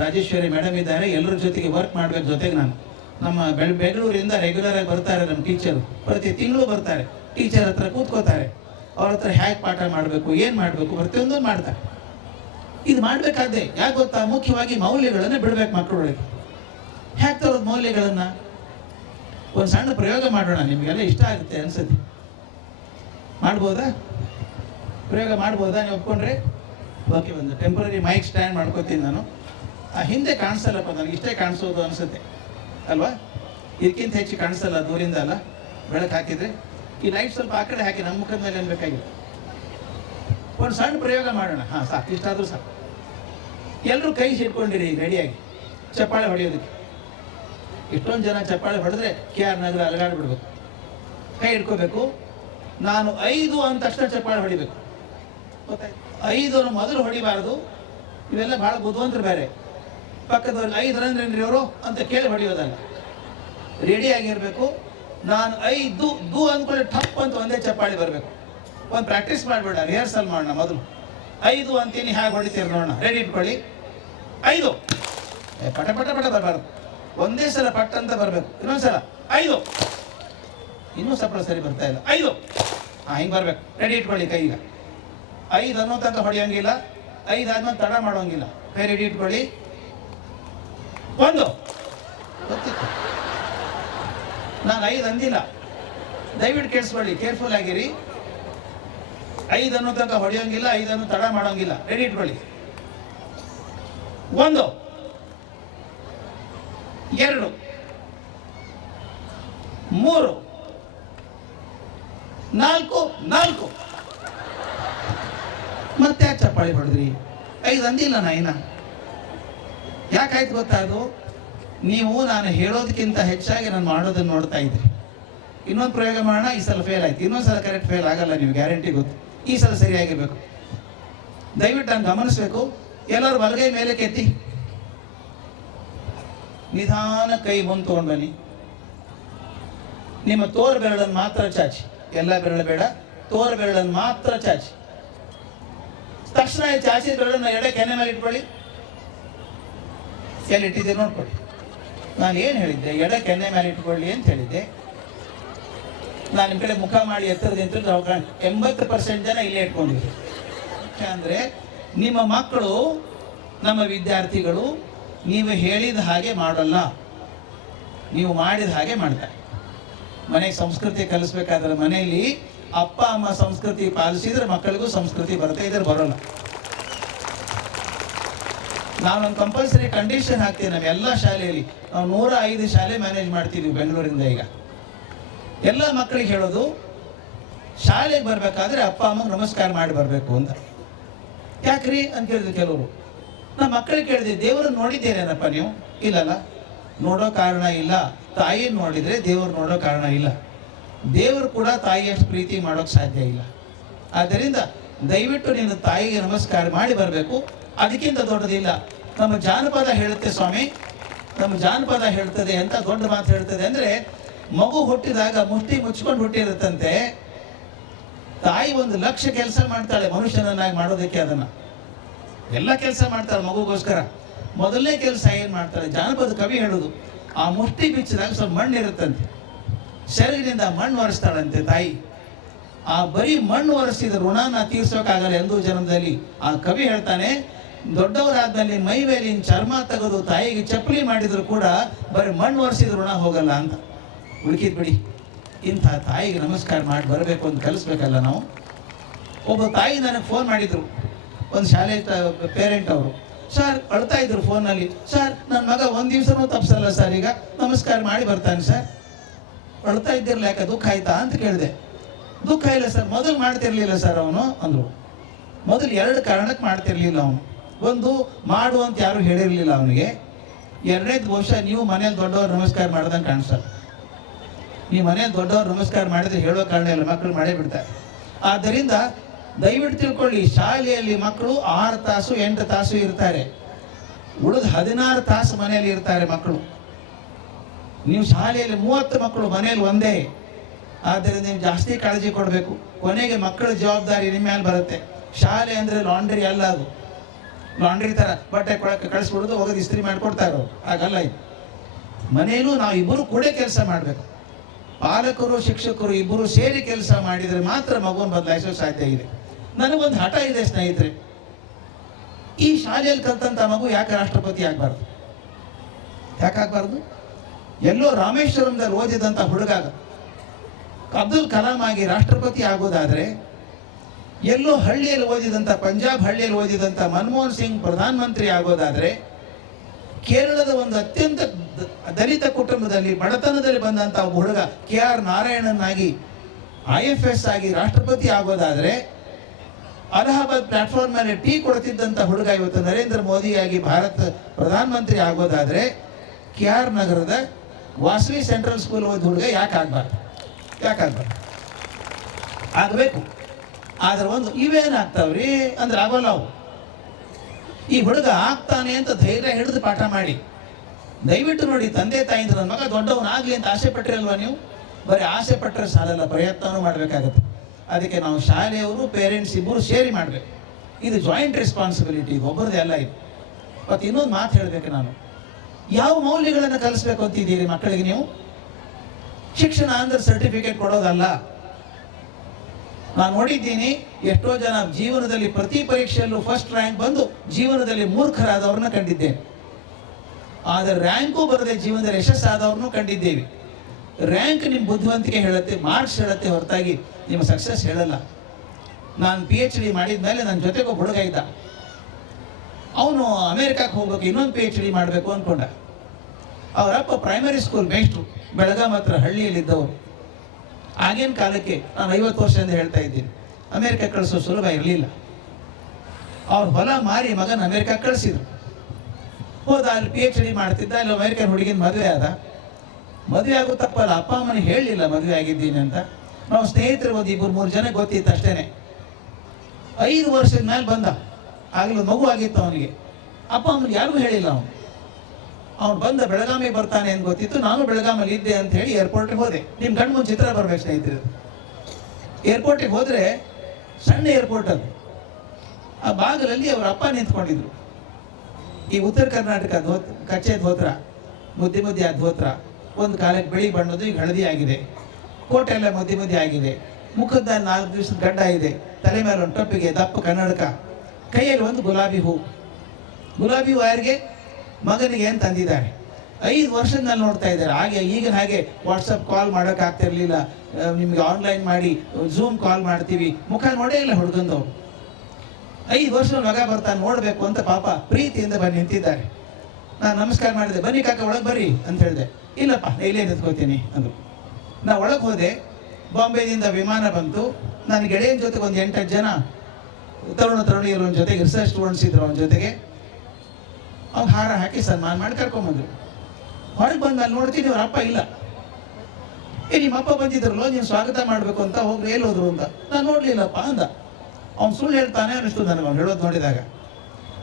ರಾಜೇಶ್ವರಿ ಮೇಡಮ್ ಇದ್ದಾರೆ, ಎಲ್ಲರ ಜೊತೆಗೆ ವರ್ಕ್ ಮಾಡ್ಬೇಕು. ಜೊತೆಗೆ ನಾನು ನಮ್ಮ ಬೆಂಗಳೂರಿಂದ ರೆಗ್ಯುಲರ್ ಆಗಿ ಬರ್ತಾರೆ ನಮ್ಮ ಟೀಚರು, ಪ್ರತಿ ತಿಂಗಳು ಬರ್ತಾರೆ. ಟೀಚರ್ ಹತ್ರ ಕೂತ್ಕೋತಾರೆ, ಅವ್ರ ಹತ್ರ ಹೇಗೆ ಪಾಠ ಮಾಡಬೇಕು, ಏನು ಮಾಡಬೇಕು, ಪ್ರತಿಯೊಂದು ಮಾಡ್ತಾರೆ. ಇದು ಮಾಡಬೇಕಾದ್ದೆ ಯಾಕೆ ಗೊತ್ತಾ? ಮುಖ್ಯವಾಗಿ ಮೌಲ್ಯಗಳನ್ನು ಬಿಡ್ಬೇಕು ಮಕ್ಕಳೊಳಗೆ. ಹೇಗೆ ತರೋದು ಮೌಲ್ಯಗಳನ್ನು? ಒಂದು ಸಣ್ಣ ಪ್ರಯೋಗ ಮಾಡೋಣ, ನಿಮಗೆಲ್ಲ ಇಷ್ಟ ಆಗುತ್ತೆ ಅನ್ಸುತ್ತೆ. ಮಾಡ್ಬೋದಾ? ಪ್ರಯೋಗ ಮಾಡ್ಬೋದಾ? ನೀವು ಒಪ್ಕೊಂಡ್ರೆ ಓಕೆ. ಒಂದು ಟೆಂಪ್ರರಿ ಮೈಕ್ ಸ್ಟ್ಯಾಂಡ್ ಮಾಡ್ಕೋತೀನಿ ನಾನು. ಆ ಹಿಂದೆ ಕಾಣಿಸಲ್ಲಪ್ಪ, ನನಗೆ ಇಷ್ಟೇ ಕಾಣಿಸೋದು ಅನ್ಸುತ್ತೆ ಅಲ್ವಾ? ಇದಕ್ಕಿಂತ ಹೆಚ್ಚು ಕಾಣಿಸಲ್ಲ ದೂರಿಂದ ಅಲ್ಲ. ಬೆಳಕು ಹಾಕಿದ್ರೆ ಈ ಲೈಟ್ ಸ್ವಲ್ಪ ಆ ಕಡೆ ಹಾಕಿ, ನಮ್ಮ ಮುಖದ ಮೇಲೆ ಅನ್ಬೇಕಾಗಿಲ್ಲ. ಒಂದು ಸಣ್ಣ ಪ್ರಯೋಗ ಮಾಡೋಣ. ಹಾಂ, ಸಾಕು, ಇಷ್ಟಾದರೂ ಸಾಕು. ಎಲ್ಲರೂ ಕೈ ಇಟ್ಕೊಂಡಿರಿ ರೆಡಿಯಾಗಿ ಚಪ್ಪಾಳೆ ಹೊಡೆಯೋದಕ್ಕೆ. ಇಷ್ಟೊಂದು ಜನ ಚಪ್ಪಾಳೆ ಹೊಡೆದ್ರೆ KR ನಗರ ಅಲಗಾಡ್ಬಿಡ್ಬೇಕು. ಕೈ ಇಟ್ಕೋಬೇಕು. ನಾನು 5 ಅಂದ ತಕ್ಷಣ ಚಪ್ಪಾಳೆ ಹೊಡಿಬೇಕು, ಗೊತ್ತಾಯ್ತು? 5 ಮೊದಲು ಹೊಡಿಬಾರ್ದು. ಇವೆಲ್ಲ ಭಾಳ ಬುದ್ಧಿವಂತರು ಬೇರೆ. ಪಕ್ಕದವ್ರು 5 ಅಂದ್ರೆ ಅವರು ಅಂತ ಕೇಳಿ ಹೊಡೆಯೋದಲ್ಲ, ರೆಡಿಯಾಗಿರ್ಬೇಕು. ನಾನು 5 ದೂ ಅಂದ್ಕೊಳ್ಳಿ ಟಪ್ ಅಂತ ಒಂದೇ ಚಪ್ಪಾಳಿ ಬರಬೇಕು. ಒಂದು ಪ್ರಾಕ್ಟೀಸ್ ಮಾಡಬೇಡ, ರಿಹರ್ಸಲ್ ಮಾಡೋಣ. ಮೊದಲು 5 ಅಂತೀನಿ, ಹೇಗೆ ಹೊಡಿತೀರಿ ನೋಡೋಣ. ರೆಡಿ ಇಟ್ಕೊಳ್ಳಿ. 5 ಪಟ ಬರಬಾರ್ದು, ಒಂದೇ ಸಲ ಪಟ್ ಅಂತ ಬರಬೇಕು. ಇನ್ನೊಂದ್ಸಲ 5, ಇನ್ನೂ ಸ್ವಲ್ಪ ಸರಿ ಬರ್ತಾ ಇಲ್ಲ. 5 ಹಿಂಗೆ ಬರ್ಬೇಕು. ರೆಡಿ ಇಟ್ಕೊಳ್ಳಿ ಕೈ. ಈಗ 5 ಅನ್ನೋ ತನಕ ಹೊಡೆಯೋಂಗಿಲ್ಲ, 5 ಆದ್ಮೇಲೆ ತಡ ಮಾಡೋಂಗಿಲ್ಲ. ಕೈ ರೆಡಿ ಇಟ್ಕೊಳ್ಳಿ. 1 ಗೊತ್ತಿತ್ತು, ನಾನು 5 ಅಂದಿಲ್ಲ. ದಯವಿಟ್ಟು ಕೇಳಿಸ್ಕೊಳ್ಳಿ, ಕೇರ್ಫುಲ್ ಆಗಿರಿ. 5 ಅನ್ನೋ ತನಕ ಹೊಡೆಯೋಂಗಿಲ್ಲ, 5 ಅನ್ನು ತಡ ಮಾಡೋಂಗಿಲ್ಲ. ರೆಡಿ ಇಟ್ಕೊಳ್ಳಿ. 1 2 3 4 ಮತ್ತೆ ಯಾಕೆ ಚಪ್ಪಾಳಿ ಹೊಡೆದ್ರಿ? 5 ಅಂದಿಲ್ಲ ನಾಯಿನ. ಯಾಕಾಯ್ತು ಗೊತ್ತಾ? ಅದು ನೀವು ನಾನು ಹೇಳೋದಕ್ಕಿಂತ ಹೆಚ್ಚಾಗಿ ನಾನು ಮಾಡೋದನ್ನು ನೋಡ್ತಾ ಇದ್ರಿ. ಇನ್ನೊಂದು ಪ್ರಯೋಗ ಮಾಡೋಣ. ಈ ಸಲ ಫೇಲ್ ಆಯ್ತು, ಇನ್ನೊಂದು ಸಲ ಕರೆಕ್ಟ್ ಫೇಲ್ ಆಗಲ್ಲ, ನೀವು ಗ್ಯಾರಂಟಿ ಗೊತ್ತು. ಈ ಸಲ ಸರಿಯಾಗಿರ್ಬೇಕು. ದಯವಿಟ್ಟು ನಾನು ಗಮನಿಸ್ಬೇಕು. ಎಲ್ಲರೂ ಬಲಗೈ ಮೇಲೆ ಕೆತ್ತಿ, ನಿಧಾನ ಕೈ ಮುಂದೆ ತಗೊಂಡು ಬನ್ನಿ. ನಿಮ್ಮ ತೋರು ಬೆರಳನ್ನು ಮಾತ್ರ ಚಾಚಿ, ಎಲ್ಲ ಬೆರಳು ಬೇಡ, ತೋರು ಬೆರಳನ್ನು ಮಾತ್ರ ಚಾಚಿ. ತಕ್ಷಣ ಚಾಚಿ ಬೆರಳನ್ನು ಎಡೆ ಕೆನೆ ಮೇಲೆ ಇಟ್ಕೊಳ್ಳಿ. ಎಲ್ಲಿ ಇಟ್ಟಿದ್ದೆ ನೋಡ್ಕೊಳ್ಳಿ. ನಾನು ಏನು ಹೇಳಿದ್ದೆ? ಎಡೆ ಕೆನೆ ಮೇಲೆ ಇಟ್ಕೊಳ್ಳಿ ಅಂತ ಹೇಳಿದ್ದೆ. ನಾನು ನಿಮ್ಮ ಕಡೆ ಮುಖ ಮಾಡಿ ಎತ್ತರದಿಂದ ನಿಂತು 80% ಜನ ಇಲ್ಲೇ ಇಟ್ಕೊಂಡಿದ್ರು. ಅಂದರೆ ನಿಮ್ಮ ಮಕ್ಕಳು, ನಮ್ಮ ವಿದ್ಯಾರ್ಥಿಗಳು ನೀವು ಹೇಳಿದ ಹಾಗೆ ಮಾಡಲ್ಲ, ನೀವು ಮಾಡಿದ ಹಾಗೆ ಮಾಡ್ತಾರೆ. ಮನೆಗೆ ಸಂಸ್ಕೃತಿ ಕಲಿಸ್ಬೇಕಾದ್ರೆ ಮನೆಯಲ್ಲಿ ಅಪ್ಪ ಅಮ್ಮ ಸಂಸ್ಕೃತಿ ಪಾಲಿಸಿದ್ರೆ ಮಕ್ಕಳಿಗೂ ಸಂಸ್ಕೃತಿ ಬರುತ್ತೆ, ಇದ್ರೆ ಬರೋಲ್ಲ. ನಾನೊಂದು ಕಂಪಲ್ಸರಿ ಕಂಡೀಷನ್ ಹಾಕ್ತೀವಿ ನಮ್ಮ ಎಲ್ಲ ಶಾಲೆಯಲ್ಲಿ. ನಾವು 105 ಶಾಲೆ ಮ್ಯಾನೇಜ್ ಮಾಡ್ತಿದ್ವಿ ಬೆಂಗಳೂರಿಂದ. ಈಗ ಎಲ್ಲ ಮಕ್ಕಳಿಗೆ ಹೇಳೋದು, ಶಾಲೆಗೆ ಬರಬೇಕಾದ್ರೆ ಅಪ್ಪ ಅಮ್ಮಗೆ ನಮಸ್ಕಾರ ಮಾಡಿ ಬರಬೇಕು ಅಂತ. ಯಾಕ್ರಿ ಅಂತ ಕೇಳಿದ್ರು ಕೆಲವರು. ನಮ್ಮ ಮಕ್ಕಳಿಗೆ ಕೇಳಿದೆ, ದೇವರನ್ನು ನೋಡಿದ್ದೀರೇನಪ್ಪ ನೀವು? ಇಲ್ಲಲ್ಲ. ನೋಡೋ ಕಾರಣ ಇಲ್ಲ. ತಾಯಿಯನ್ನು ನೋಡಿದರೆ ದೇವರು ನೋಡೋ ಕಾರಣ ಇಲ್ಲ. ದೇವರು ಕೂಡ ತಾಯಿಯಷ್ಟು ಪ್ರೀತಿ ಮಾಡೋಕ್ಕೆ ಸಾಧ್ಯ ಇಲ್ಲ. ಆದ್ದರಿಂದ ದಯವಿಟ್ಟು ನೀನು ತಾಯಿಗೆ ನಮಸ್ಕಾರ ಮಾಡಿ ಬರಬೇಕು, ಅದಕ್ಕಿಂತ ದೊಡ್ಡದಿಲ್ಲ. ನಮ್ಮ ಜಾನಪದ ಹೇಳುತ್ತೆ ಸ್ವಾಮಿ, ನಮ್ಮ ಜಾನಪದ ಹೇಳ್ತದೆ ಅಂತ ದೊಡ್ಡ ಮಾತು ಹೇಳ್ತದೆ. ಅಂದರೆ ಮಗು ಹುಟ್ಟಿದಾಗ ಮುಷ್ಟಿ ಮುಚ್ಕೊಂಡು ಹುಟ್ಟಿರುತ್ತಂತೆ. ತಾಯಿ 1,00,000 ಕೆಲಸ ಮಾಡ್ತಾಳೆ ಮನುಷ್ಯನನ್ನಾಗಿ ಮಾಡೋದಕ್ಕೆ. ಅದನ್ನು ಎಲ್ಲ ಕೆಲಸ ಮಾಡ್ತಾಳೆ ಮಗುಗೋಸ್ಕರ. ಮೊದಲನೇ ಕೆಲಸ ಏನು ಮಾಡ್ತಾಳೆ? ಜಾನಪದ ಕವಿ ಹೇಳೋದು, ಆ ಮುಷ್ಟಿ ಬಿಚ್ಚಿದಾಗ ಸ್ವಲ್ಪ ಮಣ್ಣು ಇರುತ್ತಂತೆ, ಸೆರಗಿನಿಂದ ಮಣ್ಣು ಒರೆಸ್ತಾಳಂತೆ ತಾಯಿ. ಆ ಬರೀ ಮಣ್ಣು ಒರೆಸಿದ ಋಣನ ತೀರ್ಸೋಕ್ಕಾಗಲ್ಲ ಎಂದೂ ಜನ್ಮದಲ್ಲಿ. ಆ ಕವಿ ಹೇಳ್ತಾನೆ, ದೊಡ್ಡವರಾದ್ಮೇಲೆ ಮೈ ಮೇಲಿನ ಚರ್ಮ ತೆಗೆದು ತಾಯಿಗೆ ಚಪ್ಪಲಿ ಮಾಡಿದ್ರು ಕೂಡ ಬರೀ ಮಣ್ಣು ಒರೆಸಿದ ಋಣ ಹೋಗಲ್ಲ ಅಂತ. ಉಳ್ಕಿದ್ ಬಿಡಿ, ಇಂಥ ತಾಯಿಗೆ ನಮಸ್ಕಾರ ಮಾಡಿ ಬರಬೇಕು ಅಂತ ಕಲಿಸ್ಬೇಕಲ್ಲ ನಾವು. ಒಬ್ಬ ತಾಯಿ ನನಗೆ ಫೋನ್ ಮಾಡಿದ್ರು, ಒಂದು ಶಾಲೆ ಪೇರೆಂಟ್ ಅವರು. ಸರ್ ಅಳ್ತಾ ಇದ್ರು ಫೋನಲ್ಲಿ, ಸರ್ ನನ್ನ ಮಗ ಒಂದು ದಿವಸನೂ ತಪ್ಪಿಸಲ್ಲ ಸರ್, ಈಗ ನಮಸ್ಕಾರ ಮಾಡಿ ಬರ್ತಾನೆ ಸರ್. ಅಳ್ತಾ ಇದ್ದಿರಲ್ಲ, ಯಾಕೆ ದುಃಖ ಆಯ್ತಾ ಅಂತ ಕೇಳಿದೆ. ದುಃಖ ಇಲ್ಲ ಸರ್, ಮೊದಲು ಮಾಡ್ತಿರ್ಲಿಲ್ಲ ಸರ್ ಅವನು ಅಂದರು. ಮೊದಲು 2 ಕಾರಣಕ್ಕೆ ಮಾಡ್ತಿರ್ಲಿಲ್ಲ ಅವನು. ಒಂದು, ಮಾಡು ಅಂತ ಯಾರು ಹೇಳಿರಲಿಲ್ಲ ಅವನಿಗೆ. 2ನೇದು, ಬಹುಶಃ ನೀವು ಮನೇಲಿ ದೊಡ್ಡವ್ರು ನಮಸ್ಕಾರ ಮಾಡ್ದಂಗೆ ಕಾಣಿಸಲ್ಲ. ನೀವು ಮನೇಲಿ ದೊಡ್ಡವ್ರು ನಮಸ್ಕಾರ ಮಾಡಿದ್ರೆ ಹೇಳೋ ಕಾರಣ ಇಲ್ಲ, ಮಕ್ಕಳು ಮಾಡೇ ಬಿಡ್ತಾರೆ. ಆದ್ದರಿಂದ ದಯವಿಟ್ಟು ತಿಳ್ಕೊಳ್ಳಿ, ಶಾಲೆಯಲ್ಲಿ ಮಕ್ಕಳು 6 ತಾಸು 8 ತಾಸು ಇರ್ತಾರೆ, ಉಳಿದ 16 ತಾಸು ಮನೆಯಲ್ಲಿ ಇರ್ತಾರೆ ಮಕ್ಕಳು. ನೀವು ಶಾಲೆಯಲ್ಲಿ 30 ಮಕ್ಕಳು, ಮನೆಯಲ್ಲಿ ಒಂದೇ. ಆದ್ದರಿಂದ ನೀವು ಜಾಸ್ತಿ ಕಾಳಜಿ ಕೊಡಬೇಕು. ಕೊನೆಗೆ ಮಕ್ಕಳ ಜವಾಬ್ದಾರಿ ನಿಮ್ಮ ಮೇಲೆ ಬರುತ್ತೆ. ಶಾಲೆ ಅಂದರೆ ಲಾಂಡ್ರಿ ಅಲ್ಲ, ಅದು ಲಾಂಡ್ರಿ ಥರ ಬಟ್ಟೆ ಕೊಡಕ್ಕೆ ಕಳಿಸ್ಬಿಡೋದು, ಹೋಗೋದು ಇಸ್ತ್ರಿ ಮಾಡಿಕೊಡ್ತಾರೆ ಅವರು. ಹಾಗಲ್ಲ ಇದು. ಮನೆಯಲ್ಲೂ ನಾವು ಇಬ್ಬರು ಕೂಡ ಕೆಲಸ ಮಾಡಬೇಕು. ಪಾಲಕರು ಶಿಕ್ಷಕರು ಇಬ್ಬರು ಸೇರಿ ಕೆಲಸ ಮಾಡಿದರೆ ಮಾತ್ರ ಮಗುವನ್ನು ಬದಲಾಯಿಸೋ ಸಾಧ್ಯ ಇದೆ. ನನಗೊಂದು ಹಠ ಇದೆ ಸ್ನೇಹಿತರೆ, ಈ ಶಾಲೆಯಲ್ಲಿ ಕಲ್ತಂಥ ಮಗು ಯಾಕೆ ರಾಷ್ಟ್ರಪತಿ ಆಗಬಾರ್ದು? ಯಾಕಾಗಬಾರ್ದು? ಎಲ್ಲೋ ರಾಮೇಶ್ವರಂದಲ್ಲಿ ಓದಿದಂಥ ಹುಡುಗ ಅಬ್ದುಲ್ ಕಲಾಂ ಆಗಿ ರಾಷ್ಟ್ರಪತಿ ಆಗೋದಾದರೆ, ಎಲ್ಲೋ ಹಳ್ಳಿಯಲ್ಲಿ ಓದಿದಂಥ, ಪಂಜಾಬ್ ಹಳ್ಳಿಯಲ್ಲಿ ಓದಿದಂಥ ಮನಮೋಹನ್ ಸಿಂಗ್ ಪ್ರಧಾನಮಂತ್ರಿ ಆಗೋದಾದರೆ, ಕೇರಳದ ಒಂದು ಅತ್ಯಂತ ದಲಿತ ಕುಟುಂಬದಲ್ಲಿ ಬಡತನದಲ್ಲಿ ಬಂದಂಥ ಒಬ್ಬ ಹುಡುಗ KR ನಾರಾಯಣನ್ ಆಗಿ IFS ಆಗಿ ರಾಷ್ಟ್ರಪತಿ ಆಗೋದಾದರೆ, ಅಲಹಾಬಾದ್ ಪ್ಲಾಟ್ಫಾರ್ಮ್ ಮೇಲೆ ಟೀ ಕೊಡ್ತಿದ್ದಂಥ ಹುಡುಗ ಇವತ್ತು ನರೇಂದ್ರ ಮೋದಿಯಾಗಿ ಭಾರತ ಪ್ರಧಾನಮಂತ್ರಿ ಆಗೋದಾದರೆ, KR ನಗರದ ವಾಸವಿ ಸೆಂಟ್ರಲ್ ಸ್ಕೂಲ್ ಓದಿ ಹುಡುಗ ಯಾಕಾಗಬಾರ್ದು? ಆಗಬೇಕು. ಆದ್ರೆ ಒಂದು ಇವೇನಾಗ್ತಾವ್ರಿ ಅಂದ್ರೆ ಆಗೋಲ್ಲ ಅವು. ಈ ಹುಡುಗ ಆಗ್ತಾನೆ ಅಂತ ಧೈರ್ಯ ಹಿಡಿದು ಪಾಠ ಮಾಡಿ. ದಯವಿಟ್ಟು ನೋಡಿ, ತಂದೆ ತಾಯಿಂದ ನನ್ನ ಮಗ ದೊಡ್ಡವನಾಗಲಿ ಅಂತ ಆಸೆ ಪಟ್ಟಿರಲ್ವ ನೀವು? ಬರೀ ಆಸೆ ಪಟ್ಟರೆ ಸಾಲಲ್ಲ, ಪ್ರಯತ್ನವೂ ಮಾಡಬೇಕಾಗತ್ತೆ. ಅದಕ್ಕೆ ನಾವು ಶಾಲೆಯವರು ಪೇರೆಂಟ್ಸ್ ಇಬ್ಬರು ಸೇರಿ ಮಾಡಬೇಕು. ಇದು ಜಾಯಿಂಟ್ ರೆಸ್ಪಾನ್ಸಿಬಿಲಿಟಿ, ಒಬ್ಬರದೇ ಅಲ್ಲ ಇದು. ಮತ್ತು ಇನ್ನೊಂದು ಮಾತು ಹೇಳಬೇಕು ನಾನು, ಯಾವ ಮೌಲ್ಯಗಳನ್ನು ಕಲಿಸ್ಬೇಕು ಅಂತಿದ್ದೀರಿ ಮಕ್ಕಳಿಗೆ ನೀವು? ಶಿಕ್ಷಣ ಅಂದ್ರೆ ಸರ್ಟಿಫಿಕೇಟ್ ಕೊಡೋದಲ್ಲ. ನಾನು ನೋಡಿದ್ದೀನಿ, ಎಷ್ಟೋ ಜನ ಜೀವನದಲ್ಲಿ ಪ್ರತಿ ಪರೀಕ್ಷೆಯಲ್ಲೂ ಫಸ್ಟ್ ರ್ಯಾಂಕ್ ಬಂದು ಜೀವನದಲ್ಲಿ ಮೂರ್ಖರಾದವ್ರನ್ನ ಕಂಡಿದ್ದೇನೆ. ಆದರೆ ರ್ಯಾಂಕು ಬರದೆ ಜೀವನದಲ್ಲಿ ಯಶಸ್ಸಾದವ್ರನ್ನೂ ಕಂಡಿದ್ದೇವೆ. ರ್ಯಾಂಕ್ ನಿಮ್ಮ ಬುದ್ಧಿವಂತಿಕೆ ಹೇಳುತ್ತೆ, ಮಾರ್ಕ್ಸ್ ಹೇಳುತ್ತೆ ಹೊರತಾಗಿ ನಿಮ್ಮ ಸಕ್ಸಸ್ ಹೇಳಲ್ಲ. ನಾನು PhD ಮಾಡಿದ ಮೇಲೆ ನನ್ನ ಜೊತೆಗೆ ಒಬ್ಬ ಹುಡುಗ ಇದ್ದ. ಅವನು ಅಮೇರಿಕಕ್ಕೆ ಹೋಗ್ಬೇಕು, ಇನ್ನೊಂದು PhD ಮಾಡಬೇಕು ಅಂದ್ಕೊಂಡ. ಅವರಪ್ಪ ಪ್ರೈಮರಿ ಸ್ಕೂಲ್ ಮೇಸ್ಟ್ರು, ಬೆಳಗಾಂ ಹತ್ರ ಹಳ್ಳಿಯಲ್ಲಿದ್ದವರು. ಆಗಿನ ಕಾಲಕ್ಕೆ ನಾನು 50 ವರ್ಷದಿಂದ ಹೇಳ್ತಾ ಇದ್ದೀನಿ, ಅಮೇರಿಕಕ್ಕೆ ಕಳಿಸೋ ಸುಲಭ ಇರಲಿಲ್ಲ. ಅವ್ರು ಹೊಲ ಮಾರಿ ಮಗನ ಅಮೇರಿಕಕ್ಕೆ ಕಳಿಸಿದ್ರು. ಹೋದ, ಅಲ್ಲಿ PhD ಮಾಡ್ತಿದ್ದ. ಅಲ್ಲಿ ಅಮೇರಿಕನ್ ಹುಡುಗಿನ ಮದುವೆ ಆದ. ಮದುವೆ ಆಗೋ ತಪ್ಪಲ್ಲ, ಅಪ್ಪ ಅಮ್ಮನಿಗೆ ಹೇಳಲಿಲ್ಲ ಮದುವೆ ಆಗಿದ್ದೀನಿ ಅಂತ. ನಾವು ಸ್ನೇಹಿತರು ಒಂದು 2-3 ಜನ ಗೊತ್ತಿತ್ತು ಅಷ್ಟೇನೆ. 5 ವರ್ಷದ ಮೇಲೆ ಬಂದ. ಆಗಲೂ ಮಗು ಆಗಿತ್ತು ಅವನಿಗೆ. ಅಪ್ಪ ಅಮ್ಮನಿಗೆ ಯಾರಿಗೂ ಹೇಳಿಲ್ಲ. ಅವನು ಬಂದ ಬೆಳಗಾವಿಗೆ ಬರ್ತಾನೆ ಅಂತ ಗೊತ್ತಿತ್ತು. ನಾನು ಬೆಳಗಾಮಲ್ಲಿ ಇದ್ದೆ ಅಂತ ಹೇಳಿ ಏರ್ಪೋರ್ಟಿಗೆ ಹೋದೆ. ನಿಮ್ಮ ಗಂಡು ಮುಂದೆ ಚಿತ್ರ ಬರ್ಬೇಕು ಸ್ನೇಹಿತರೆ. ಏರ್ಪೋರ್ಟಿಗೆ ಹೋದರೆ ಸಣ್ಣ ಏರ್ಪೋರ್ಟ್ ಅದು. ಆ ಬಾಗಿಲಲ್ಲಿ ಅವರ ಅಪ್ಪ ನಿಂತ್ಕೊಂಡಿದ್ರು. ಈ ಉತ್ತರ ಕರ್ನಾಟಕ ಕಚ್ಚೆ ಧೋತ್ರ, ಮುದ್ದೆ ಮುದ್ದೆ ಆ ಧೋತ್ರ, ಒಂದು ಕಾಲಕ್ಕೆ ಬಿಳಿ ಬಣ್ಣದ್ದು, ಈಗ ಹಳದಿ ಆಗಿದೆ. ಕೋಟೆ ಎಲ್ಲ ಮಧ್ಯೆ ಮಧ್ಯೆ ಆಗಿದೆ, ಮುಖದ 4 ದಿವಸದ ಗಡ್ಡ ಇದೆ, ತಲೆ ಮೇಲೆ ಒಂದು ಟೊಪ್ಪಿಗೆ ದಪ್ಪ ಕನ್ನಡಕ, ಕೈಯಲ್ಲಿ ಒಂದು ಗುಲಾಬಿ ಹೂ. ಗುಲಾಬಿ ಹೂ ಯಾರಿಗೆ? ಮಗನಿಗೆ ಅಂತ ತಂದಿದ್ದಾರೆ. 5 ವರ್ಷದಲ್ಲಿ ನೋಡ್ತಾ ಇದ್ದಾರೆ. ಹಾಗೆ ಈಗಿನ ಹಾಗೆ ವಾಟ್ಸಪ್ ಕಾಲ್ ಮಾಡೋಕ್ಕಾಗ್ತಿರ್ಲಿಲ್ಲ, ನಿಮಗೆ ಆನ್ಲೈನ್ ಮಾಡಿ ಝೂಮ್ ಕಾಲ್ ಮಾಡ್ತೀವಿ, ಮುಖ ನೋಡೇ ಇಲ್ಲ ಹುಡುಗಂದವ್ರು. 5 ವರ್ಷದ ಮಗ ಬರ್ತಾನೆ ನೋಡಬೇಕು ಅಂತ ಪಾಪ ಪ್ರೀತಿಯಿಂದ ಬಂದು ನಿಂತಿದ್ದಾರೆ. ನಾನು ನಮಸ್ಕಾರ ಮಾಡಿದೆ, ಬನ್ನಿ ಕಾಕ ಒಳಗೆ ಬರ್ರಿ ಅಂತ ಹೇಳಿದೆ. ಇಲ್ಲಪ್ಪ ಇಲ್ಲೇ ನಿಂತ್ಕೋತೀನಿ ಅಂದರು. ನಾ ಒಳಗೆ ಹೋದೆ. ಬಾಂಬೆದಿಂದ ವಿಮಾನ ಬಂತು. ನನ್ನ ಗೆಳೆಯನ ಜೊತೆಗೆ ಒಂದು 8-10 ಜನ ತರುಣಿಯರು ಅವನ ಜೊತೆಗೆ, ರಿಸರ್ಚ್ ಸ್ಟೂಡೆಂಟ್ಸ್ ಇದ್ರು ಅವನ ಜೊತೆಗೆ. ಅವ್ನು ಹಾರ ಹಾಕಿ ಸನ್ಮಾನ ಮಾಡಿ ಕರ್ಕೊಂಬಂದ್ರು. ಹೊರಗೆ ಬಂದು ಅಲ್ಲಿ ನೋಡ್ತೀನಿ ಅವ್ರ ಅಪ್ಪ ಇಲ್ಲ. ನಿಮ್ಮ ಅಪ್ಪ ಬಂದಿದ್ರಲ್ಲೋ, ನೀನು ಸ್ವಾಗತ ಮಾಡಬೇಕು ಅಂತ ಹೋಗ್ರಿ, ಎಲ್ಲಿ ಹೋದ್ರು ಅಂತ. ನಾನು ನೋಡ್ಲಿಲ್ಲಪ್ಪ ಅಂದ. ಅವ್ನು ಸುಳ್ಳು ಹೇಳ್ತಾನೆ ಅನ್ನಿಸ್ತು ನನಗೆ ಅವ್ನು ಹೇಳೋದು ನೋಡಿದಾಗ.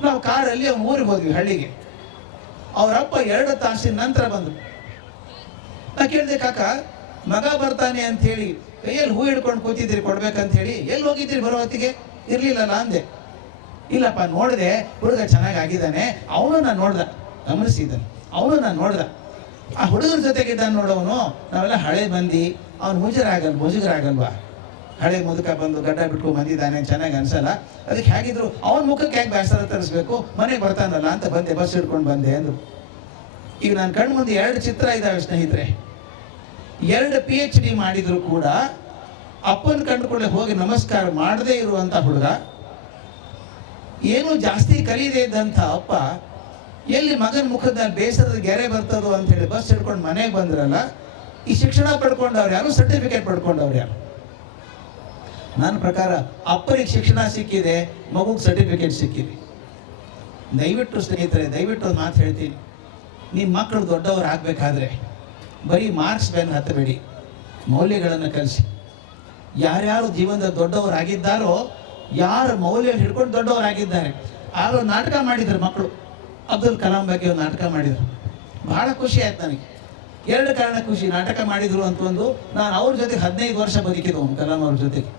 ನಾವು ಕಾರಲ್ಲಿ ಅವ್ನು ಊರಿಗೆ ಹೋದ್ವಿ, ಹಳ್ಳಿಗೆ. ಅವರಪ್ಪ 2 ತಾಸಿನ ನಂತರ ಬಂದರು. ನಾ ಕೇಳಿದೆ, ಕಾಕ ಮಗ ಬರ್ತಾನೆ ಅಂತ ಹೇಳಿ ಕೈಯಲ್ಲಿ ಹೂ ಹಿಡ್ಕೊಂಡು ಕೂತಿದ್ದೀರಿ ಕೊಡ್ಬೇಕಂತ ಹೇಳಿ, ಎಲ್ಲಿ ಹೋಗಿದ್ದೀರಿ ಬರೋ ಹೊತ್ತಿಗೆ? ಇರ್ಲಿಲ್ಲಲ್ಲ ಅಂದೆ. ಇಲ್ಲಪ್ಪ ನೋಡಿದೆ, ಹುಡುಗ ಚೆನ್ನಾಗಿ ಆಗಿದ್ದಾನೆ, ಅವನು ನಾನು ನೋಡ್ದ, ಗಮನಿಸಿದ್ದಾನೆ, ಅವನು ನಾನು ನೋಡ್ದ. ಆ ಹುಡುಗರ ಜೊತೆಗಿದ್ದಾನೆ ನೋಡೋನು. ನಾವೆಲ್ಲ ಹಳೆ ಮಂದಿ, ಅವ್ನು ಮುಜುಗರಾಗಲ್ವಾ? ಹಳೆ ಮುದುಕ ಬಂದು ಗಡ್ಡ ಬಿಟ್ಕೊಂಡು ಬಂದಿದ್ದಾನೆ, ಚೆನ್ನಾಗಿ ಅನ್ಸಲ್ಲ. ಅದಕ್ಕೆ ಹೇಗಿದ್ರು ಅವನ ಮುಖಕ್ಕೆ ಹೇಗೆ ಬೇಸರ ತರಿಸ್ಬೇಕು, ಮನೆಗೆ ಬರ್ತಾನಲ್ಲ ಅಂತ ಬಂದೆ, ಬಸ್ ಹಿಡ್ಕೊಂಡು ಬಂದೆ ಅಂದರು. ಈಗ ನನ್ನ ಕಣ್ಣು ಮುಂದೆ 2 ಚಿತ್ರ ಇದ್ದಾವೆ ಸ್ನೇಹಿತರೆ. 2 PhD ಮಾಡಿದ್ರು ಕೂಡ ಅಪ್ಪನ ಕಂಡುಕೊಳ್ಳೆ ಹೋಗಿ ನಮಸ್ಕಾರ ಮಾಡದೇ ಇರುವಂಥ ಹುಡುಗ, ಏನೂ ಜಾಸ್ತಿ ಕಲಿಯದೇ ಇದ್ದಂಥ ಅಪ್ಪ, ಎಲ್ಲಿ ಮಗನ ಮುಖದ ಬೇಸರದ ಗೆರೆ ಬರ್ತದೋ ಅಂತ ಹೇಳಿ ಬಸ್ ಹಿಡ್ಕೊಂಡು ಮನೆಗೆ ಬಂದ್ರಲ್ಲ. ಈ ಶಿಕ್ಷಣ ಪಡ್ಕೊಂಡವ್ರು ಯಾರು, ಸರ್ಟಿಫಿಕೇಟ್ ಪಡ್ಕೊಂಡವ್ರು ಯಾರು? ನನ್ನ ಪ್ರಕಾರ ಅಪ್ಪನಿಗೆ ಶಿಕ್ಷಣ ಸಿಕ್ಕಿದೆ, ಮಗುಗೆ ಸರ್ಟಿಫಿಕೇಟ್ ಸಿಕ್ಕಿದೆ. ದಯವಿಟ್ಟು ಸ್ನೇಹಿತರೆ, ದಯವಿಟ್ಟು ಒಂದು ಮಾತು ಹೇಳ್ತೀನಿ, ನಿಮ್ಮ ಮಕ್ಕಳು ದೊಡ್ಡವರು ಆಗಬೇಕಾದ್ರೆ ಬರೀ ಮಾರ್ಕ್ಸ್ ಬೆನ್ನು ಹತ್ತಬೇಡಿ, ಮೌಲ್ಯಗಳನ್ನು ಕಲಿಸಿ. ಯಾರ್ಯಾರು ಜೀವನದ ದೊಡ್ಡವರಾಗಿದ್ದಾರೋ, ಯಾರ ಮೌಲ್ಯ ಹಿಡ್ಕೊಂಡು ದೊಡ್ಡವರಾಗಿದ್ದಾರೆ. ಆಗ ಒಂದು ನಾಟಕ ಮಾಡಿದ್ರು ಮಕ್ಕಳು, ಅಬ್ದುಲ್ ಕಲಾಂ ಬಗ್ಗೆ ಒಂದು ನಾಟಕ ಮಾಡಿದರು. ಬಹಳ ಖುಷಿ ಆಯ್ತು ನನಗೆ. 2 ಕಾರಣ ಖುಷಿ. ನಾಟಕ ಮಾಡಿದ್ರು ಅಂತ ಒಂದು, ನಾನು ಅವ್ರ ಜೊತೆಗೆ 15 ವರ್ಷ ಬದುಕಿದವನು, ಕಲಾಂ ಅವ್ರ ಜೊತೆಗೆ.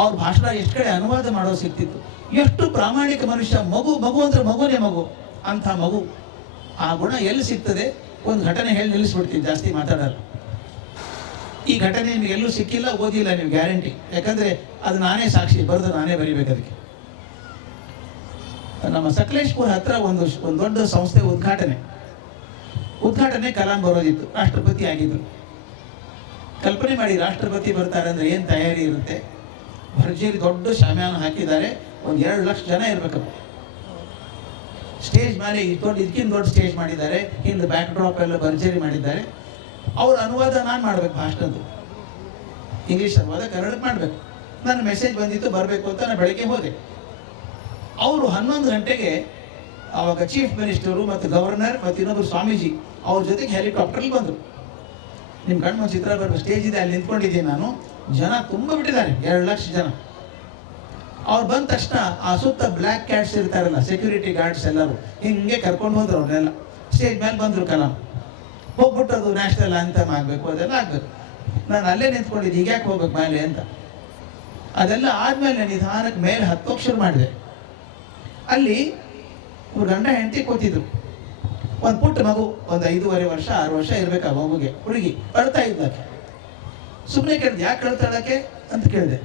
ಅವ್ರ ಭಾಷಣ ಎಷ್ಟು ಕಡೆ ಅನುವಾದ ಮಾಡೋ ಸಿಗ್ತಿತ್ತು. ಎಷ್ಟು ಪ್ರಾಮಾಣಿಕ ಮನುಷ್ಯ. ಮಗು ಅಂದ್ರೆ ಮಗುನೇ ಮಗು ಅಂಥ ಮಗು. ಆ ಗುಣ ಎಲ್ಲಿ ಸಿಗ್ತದೆ? ಒಂದು ಘಟನೆ ಹೇಳಿ ನಿಲ್ಲಿಸ್ಬಿಡ್ತೀನಿ, ಜಾಸ್ತಿ ಮಾತಾಡಲ್ಲ. ಈ ಘಟನೆ ನಿಮಗೆ ಎಲ್ಲೂ ಸಿಕ್ಕಿಲ್ಲ, ಓದಿಲ್ಲ ನೀವು, ಗ್ಯಾರಂಟಿ. ಯಾಕಂದರೆ ಅದು ನಾನೇ ಸಾಕ್ಷಿ, ಬರೆದು ನಾನೇ ಬರೀಬೇಕು ಅದಕ್ಕೆ. ನಮ್ಮ ಸಕಲೇಶ್ಪುರ ಹತ್ರ ಒಂದು ದೊಡ್ಡ ಸಂಸ್ಥೆ ಉದ್ಘಾಟನೆ ಕಲಾಂ ಬರೋದಿತ್ತು. ರಾಷ್ಟ್ರಪತಿ ಆಗಿದ್ರು. ಕಲ್ಪನೆ ಮಾಡಿ, ರಾಷ್ಟ್ರಪತಿ ಬರ್ತಾರೆ ಅಂದರೆ ಏನು ತಯಾರಿ ಇರುತ್ತೆ. ಭರ್ಜರಿ ದೊಡ್ಡ ಶಾಮಿಯಾನ ಹಾಕಿದ್ದಾರೆ, ಒಂದು 2 ಲಕ್ಷ ಜನ ಇರಬೇಕಪ್ಪ. ಸ್ಟೇಜ್ ಮೇಲೆ ಇದಕ್ಕಿಂತ ದೊಡ್ಡ ಸ್ಟೇಜ್ ಮಾಡಿದ್ದಾರೆ, ಹಿಂದೆ ಬ್ಯಾಕ್ ಡ್ರಾಪ್ ಎಲ್ಲ ಭರ್ಜರಿ ಮಾಡಿದ್ದಾರೆ. ಅವ್ರ ಅನುವಾದ ನಾನು ಮಾಡಬೇಕು, ಭಾಷಣದ್ದು ಇಂಗ್ಲೀಷ್ ಅನುವಾದ ಕನ್ನಡಕ್ಕೆ ಮಾಡಬೇಕು. ನನ್ನ ಮೆಸೇಜ್ ಬಂದಿತ್ತು, ಬರಬೇಕು ಅಂತ ನಾನು ಬೆಳಗ್ಗೆ ಹೋದೆ. ಅವರು 11 ಗಂಟೆಗೆ ಆವಾಗ ಚೀಫ್ ಮಿನಿಸ್ಟರು ಮತ್ತು ಗವರ್ನರ್ ಮತ್ತು ಇನ್ನೊಬ್ಬರು ಸ್ವಾಮೀಜಿ ಅವ್ರ ಜೊತೆಗೆ ಹೆಲಿಕಾಪ್ಟರ್ಲಿ ಬಂದರು. ನಿಮ್ಮ ಕಣ್ಣು ಚಿತ್ರ ಬರೋ ಸ್ಟೇಜ್ ಇದೆ, ಅಲ್ಲಿ ನಿಂತ್ಕೊಂಡಿದ್ದೀನಿ ನಾನು. ಜನ ತುಂಬ ಬಿಟ್ಟಿದ್ದಾರೆ, 2 ಲಕ್ಷ ಜನ. ಅವ್ರು ಬಂದ ತಕ್ಷಣ ಆ ಸುತ್ತ ಬ್ಲ್ಯಾಕ್ ಕ್ಯಾಟ್ಸ್ ಇರ್ತಾರಲ್ಲ, ಸೆಕ್ಯೂರಿಟಿ ಗಾರ್ಡ್ಸ್ ಎಲ್ಲರೂ ಹಿಂಗೆ ಕರ್ಕೊಂಡು ಹೋದ್ರು. ಅವ್ರನ್ನೆಲ್ಲ ಸ್ಟೇಜ್ ಮೇಲೆ ಬಂದರು. ಕಲಾಂ ಹೋಗ್ಬಿಟ್ಟು ಅದು ನ್ಯಾಷನಲ್ ಆಂಥಮ್ ಆಗಬೇಕು, ಅದೆಲ್ಲ ಆಗಬೇಕು. ನಾನು ಅಲ್ಲೇ ನಿಂತ್ಕೊಂಡಿದ್ದು, ಹೀಗ್ಯಾಕೆ ಹೋಗ್ಬೇಕು ಮೇಲೆ ಅಂತ. ಅದೆಲ್ಲ ಆದಮೇಲೆ ನಿಧಾನಕ್ಕೆ ಮೇಲೆ ಹತ್ತೋಕೆ ಶುರು ಮಾಡಿದೆ. ಅಲ್ಲಿ ಇವ್ರು ಗಂಡ ಹೆಂಡತಿ ಕೂತಿದ್ರು. ಒಂದು ಪುಟ್ಟ ಮಗು, ಒಂದು 5.5 ವರ್ಷ 6 ವರ್ಷ ಇರಬೇಕು ಆ ಮಗುಗೆ. ಹುಡುಗಿ ಅಳ್ತಾ ಇದ್ದಕ್ಕೆ. ಸುಮ್ಮನೆ ಕೇಳಿದೆ, ಯಾಕೆ ಅಳ್ತಾಳಕ್ಕೆ ಅಂತ ಕೇಳಿದೆ.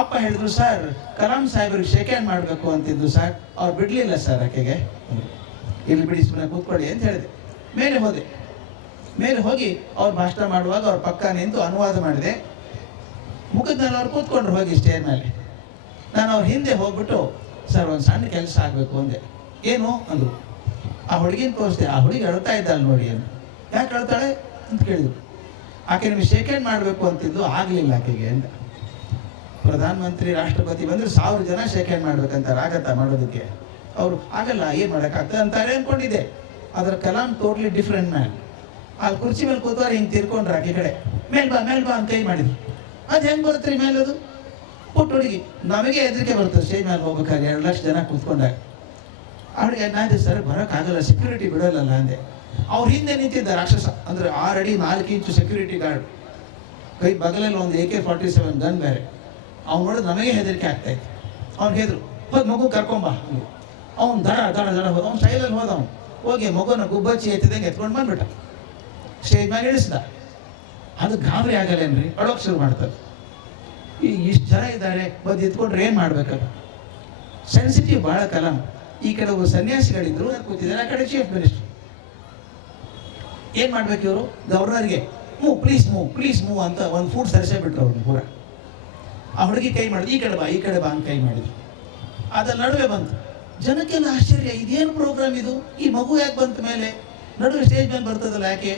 ಅಪ್ಪ ಹೇಳಿದ್ರು, ಸರ್ ಕಲಾಂ ಸಾಹೇಬ್ರಿಗೆ ಶೇಕ್ ಹ್ಯಾಂಡ್ ಮಾಡಬೇಕು ಅಂತಿದ್ದು ಸರ್, ಅವ್ರು ಬಿಡಲಿಲ್ಲ ಸರ್ ಆಕೆಗೆ. ಇಲ್ಲಿ ಬಿಡಿ, ಸುಮ್ಮನೆ ಕೂತ್ಕೊಳ್ಳಿ ಅಂತ ಹೇಳಿದೆ. ಮೇಲೆ ಹೋಗಿ ಅವ್ರು ಭಾಷಣ ಮಾಡುವಾಗ ಅವ್ರ ಪಕ್ಕ ನಿಂತು ಅನುವಾದ ಮಾಡಿದೆ. ಮುಖದ ಮೇಲೆ ಅವ್ರು ಕೂತ್ಕೊಂಡ್ರು ಹೋಗಿ ಸ್ಟೇಜ್ ಮೇಲೆ. ನಾನು ಅವ್ರ ಹಿಂದೆ ಹೋಗ್ಬಿಟ್ಟು, ಸರ್ ಒಂದು ಸಣ್ಣ ಕೆಲಸ ಆಗಬೇಕು ಅಂದೆ. ಏನು ಅಂದರು. ಆ ಹುಡುಗಿನ ತೋರಿಸ್ದೆ. ಆ ಹುಡುಗಿ ಅಳ್ತಾ ಇದ್ದಾಳೆ ನೋಡಿ ಅಂತ. ಯಾಕೆ ಅಳ್ತಾಳೆ ಅಂತ ಕೇಳಿದ್ರು. ಆಕೆ ನಿಮಗೆ ಶೇಕ್ ಹ್ಯಾಂಡ್ ಮಾಡಬೇಕು ಅಂತಿದ್ದು, ಆಗಲಿಲ್ಲ ಆಕೆಗೆ ಅಂತ. ಪ್ರಧಾನಮಂತ್ರಿ ರಾಷ್ಟ್ರಪತಿ ಬಂದರೆ 1000 ಜನ ಶೇಕ್ ಹ್ಯಾಂಡ್ ಮಾಡ್ಬೇಕಂತಾರೆ, ಆಗತ್ತಾ ಮಾಡೋದಕ್ಕೆ? ಅವರು ಆಗಲ್ಲ, ಏನು ಮಾಡೋಕ್ಕಾಗ್ತದೆ ಅಂತಾರೆ ಅಂದ್ಕೊಂಡಿದ್ದೆ. ಅದರ ಕಲಾಂ ಟೋಟ್ಲಿ ಡಿಫ್ರೆಂಟ್ ಮ್ಯಾನ್. ಅಲ್ಲಿ ಕುರ್ಚಿ ಮೇಲೆ ಕೂತವ್ರು ಹಿಂಗೆ ತಿರ್ಕೊಂಡ್ರು ಆಕೆ ಕಡೆ. ಮೇಲ್ ಬಾ ಅಂತ ಕೈ ಮಾಡಿದ್ರು. ಅದು ಹೆಂಗೆ ಬರುತ್ತೆ ಮೇಲದು? ಪುಟ್ಟು ಹುಡುಗಿ. ನಮಗೆ ಹೆದರಿಕೆ ಬರ್ತದೆ ಸ್ಟೇಜ್ ಮೇಲೆ ಹೋಗ್ಬೇಕಾದ್ರೆ, 2 ಲಕ್ಷ ಜನ ಕೂತ್ಕೊಂಡಾಗ. ಅವಳಿಗೆ ನಾನು ಸರ್ ಬರೋಕ್ಕಾಗಲ್ಲ, ಸೆಕ್ಯೂರಿಟಿ ಬಿಡೋಲ್ಲ ಅಂದೆ. ಅವ್ರ ಹಿಂದೆ ನಿಂತಿದ್ದ ರಾಕ್ಷಸ, ಅಂದರೆ 6 ಅಡಿ 4 ಇಂಚು ಸೆಕ್ಯೂರಿಟಿ ಗಾರ್ಡ್, ಕೈ ಬಗಲಲ್ಲಿ ಒಂದು AK-47 ಗನ್ ಬೇರೆ. ಅವ್ನು ನೋಡಿದ್ರೆ ನಮಗೆ ಹೆದರಿಕೆ ಆಗ್ತಾಯಿತ್ತು. ಅವ್ನು ಹೆದರು, ಹೋಗಿ ಮಗು ಕರ್ಕೊಂಬ. ಅವ್ನು ದಡ ಹೋದ. ಅವ್ನು ಸ್ಟೈಲಲ್ಲಿ ಹೋದ. ಹೋಗಿ ಮಗುನ ಗುಬ್ಬಚ್ಚಿ ಎತ್ತಿದಂಗೆ ಎತ್ಕೊಂಡು ಬಂದ್ಬಿಟ್ಟ. ಸ್ಟೇಜ್ ಮೇಲೆ ಇಳಿಸ್ದ. ಅದು ಗಾಬರಿ ಆಗಲ್ಲೇನ್ರಿ, ಅಳೋಕೆ ಶುರು ಮಾಡ್ತಾರೆ. ಈ ಇಷ್ಟು ಜನ ಇದ್ದಾರೆ, ಬಂದು ಎತ್ಕೊಂಡ್ರೆ ಏನು ಮಾಡ್ಬೇಕಲ್ಲ. ಸೆನ್ಸಿಟಿವ್ ಭಾಳ ಕಲಾಂ. ಈ ಕಡೆ ಒಬ್ಬರು ಸನ್ಯಾಸಿಗಳಿದ್ರು ಕೂತಿದ್ದಾರೆ, ಆ ಕಡೆ ಚೀಫ್ ಮಿನಿಸ್ಟರ್. ಏನು ಮಾಡ್ಬೇಕು ಇವರು? ಗವರ್ನರ್ಗೆ ಪ್ಲೀಸ್ ಮೂವ್ ಅಂತ ಒಂದು ಫುಡ್ ಸರಿಸೇ ಬಿಟ್ರು ಅವ್ರನ್ನ ಪೂರ. ಆ ಹುಡುಗಿ ಕೈ ಮಾಡಿದ್ರು, ಈ ಕಡೆ ಬಾ ಅಂತ ಕೈ ಮಾಡಿದ್ರು. ಅದ್ರ ನಡುವೆ ಬಂತು. ಜನಕ್ಕೆಲ್ಲ ಆಶ್ಚರ್ಯ, ಇದೇನು ಪ್ರೋಗ್ರಾಮ್ ಇದು, ಈ ಮಗು ಯಾಕೆ ಬಂತ ಮೇಲೆ ನಡುವೆ ಸ್ಟೇಜ್ ಮೇಲೆ ಬರ್ತದಲ್ಲ ಯಾಕೆ?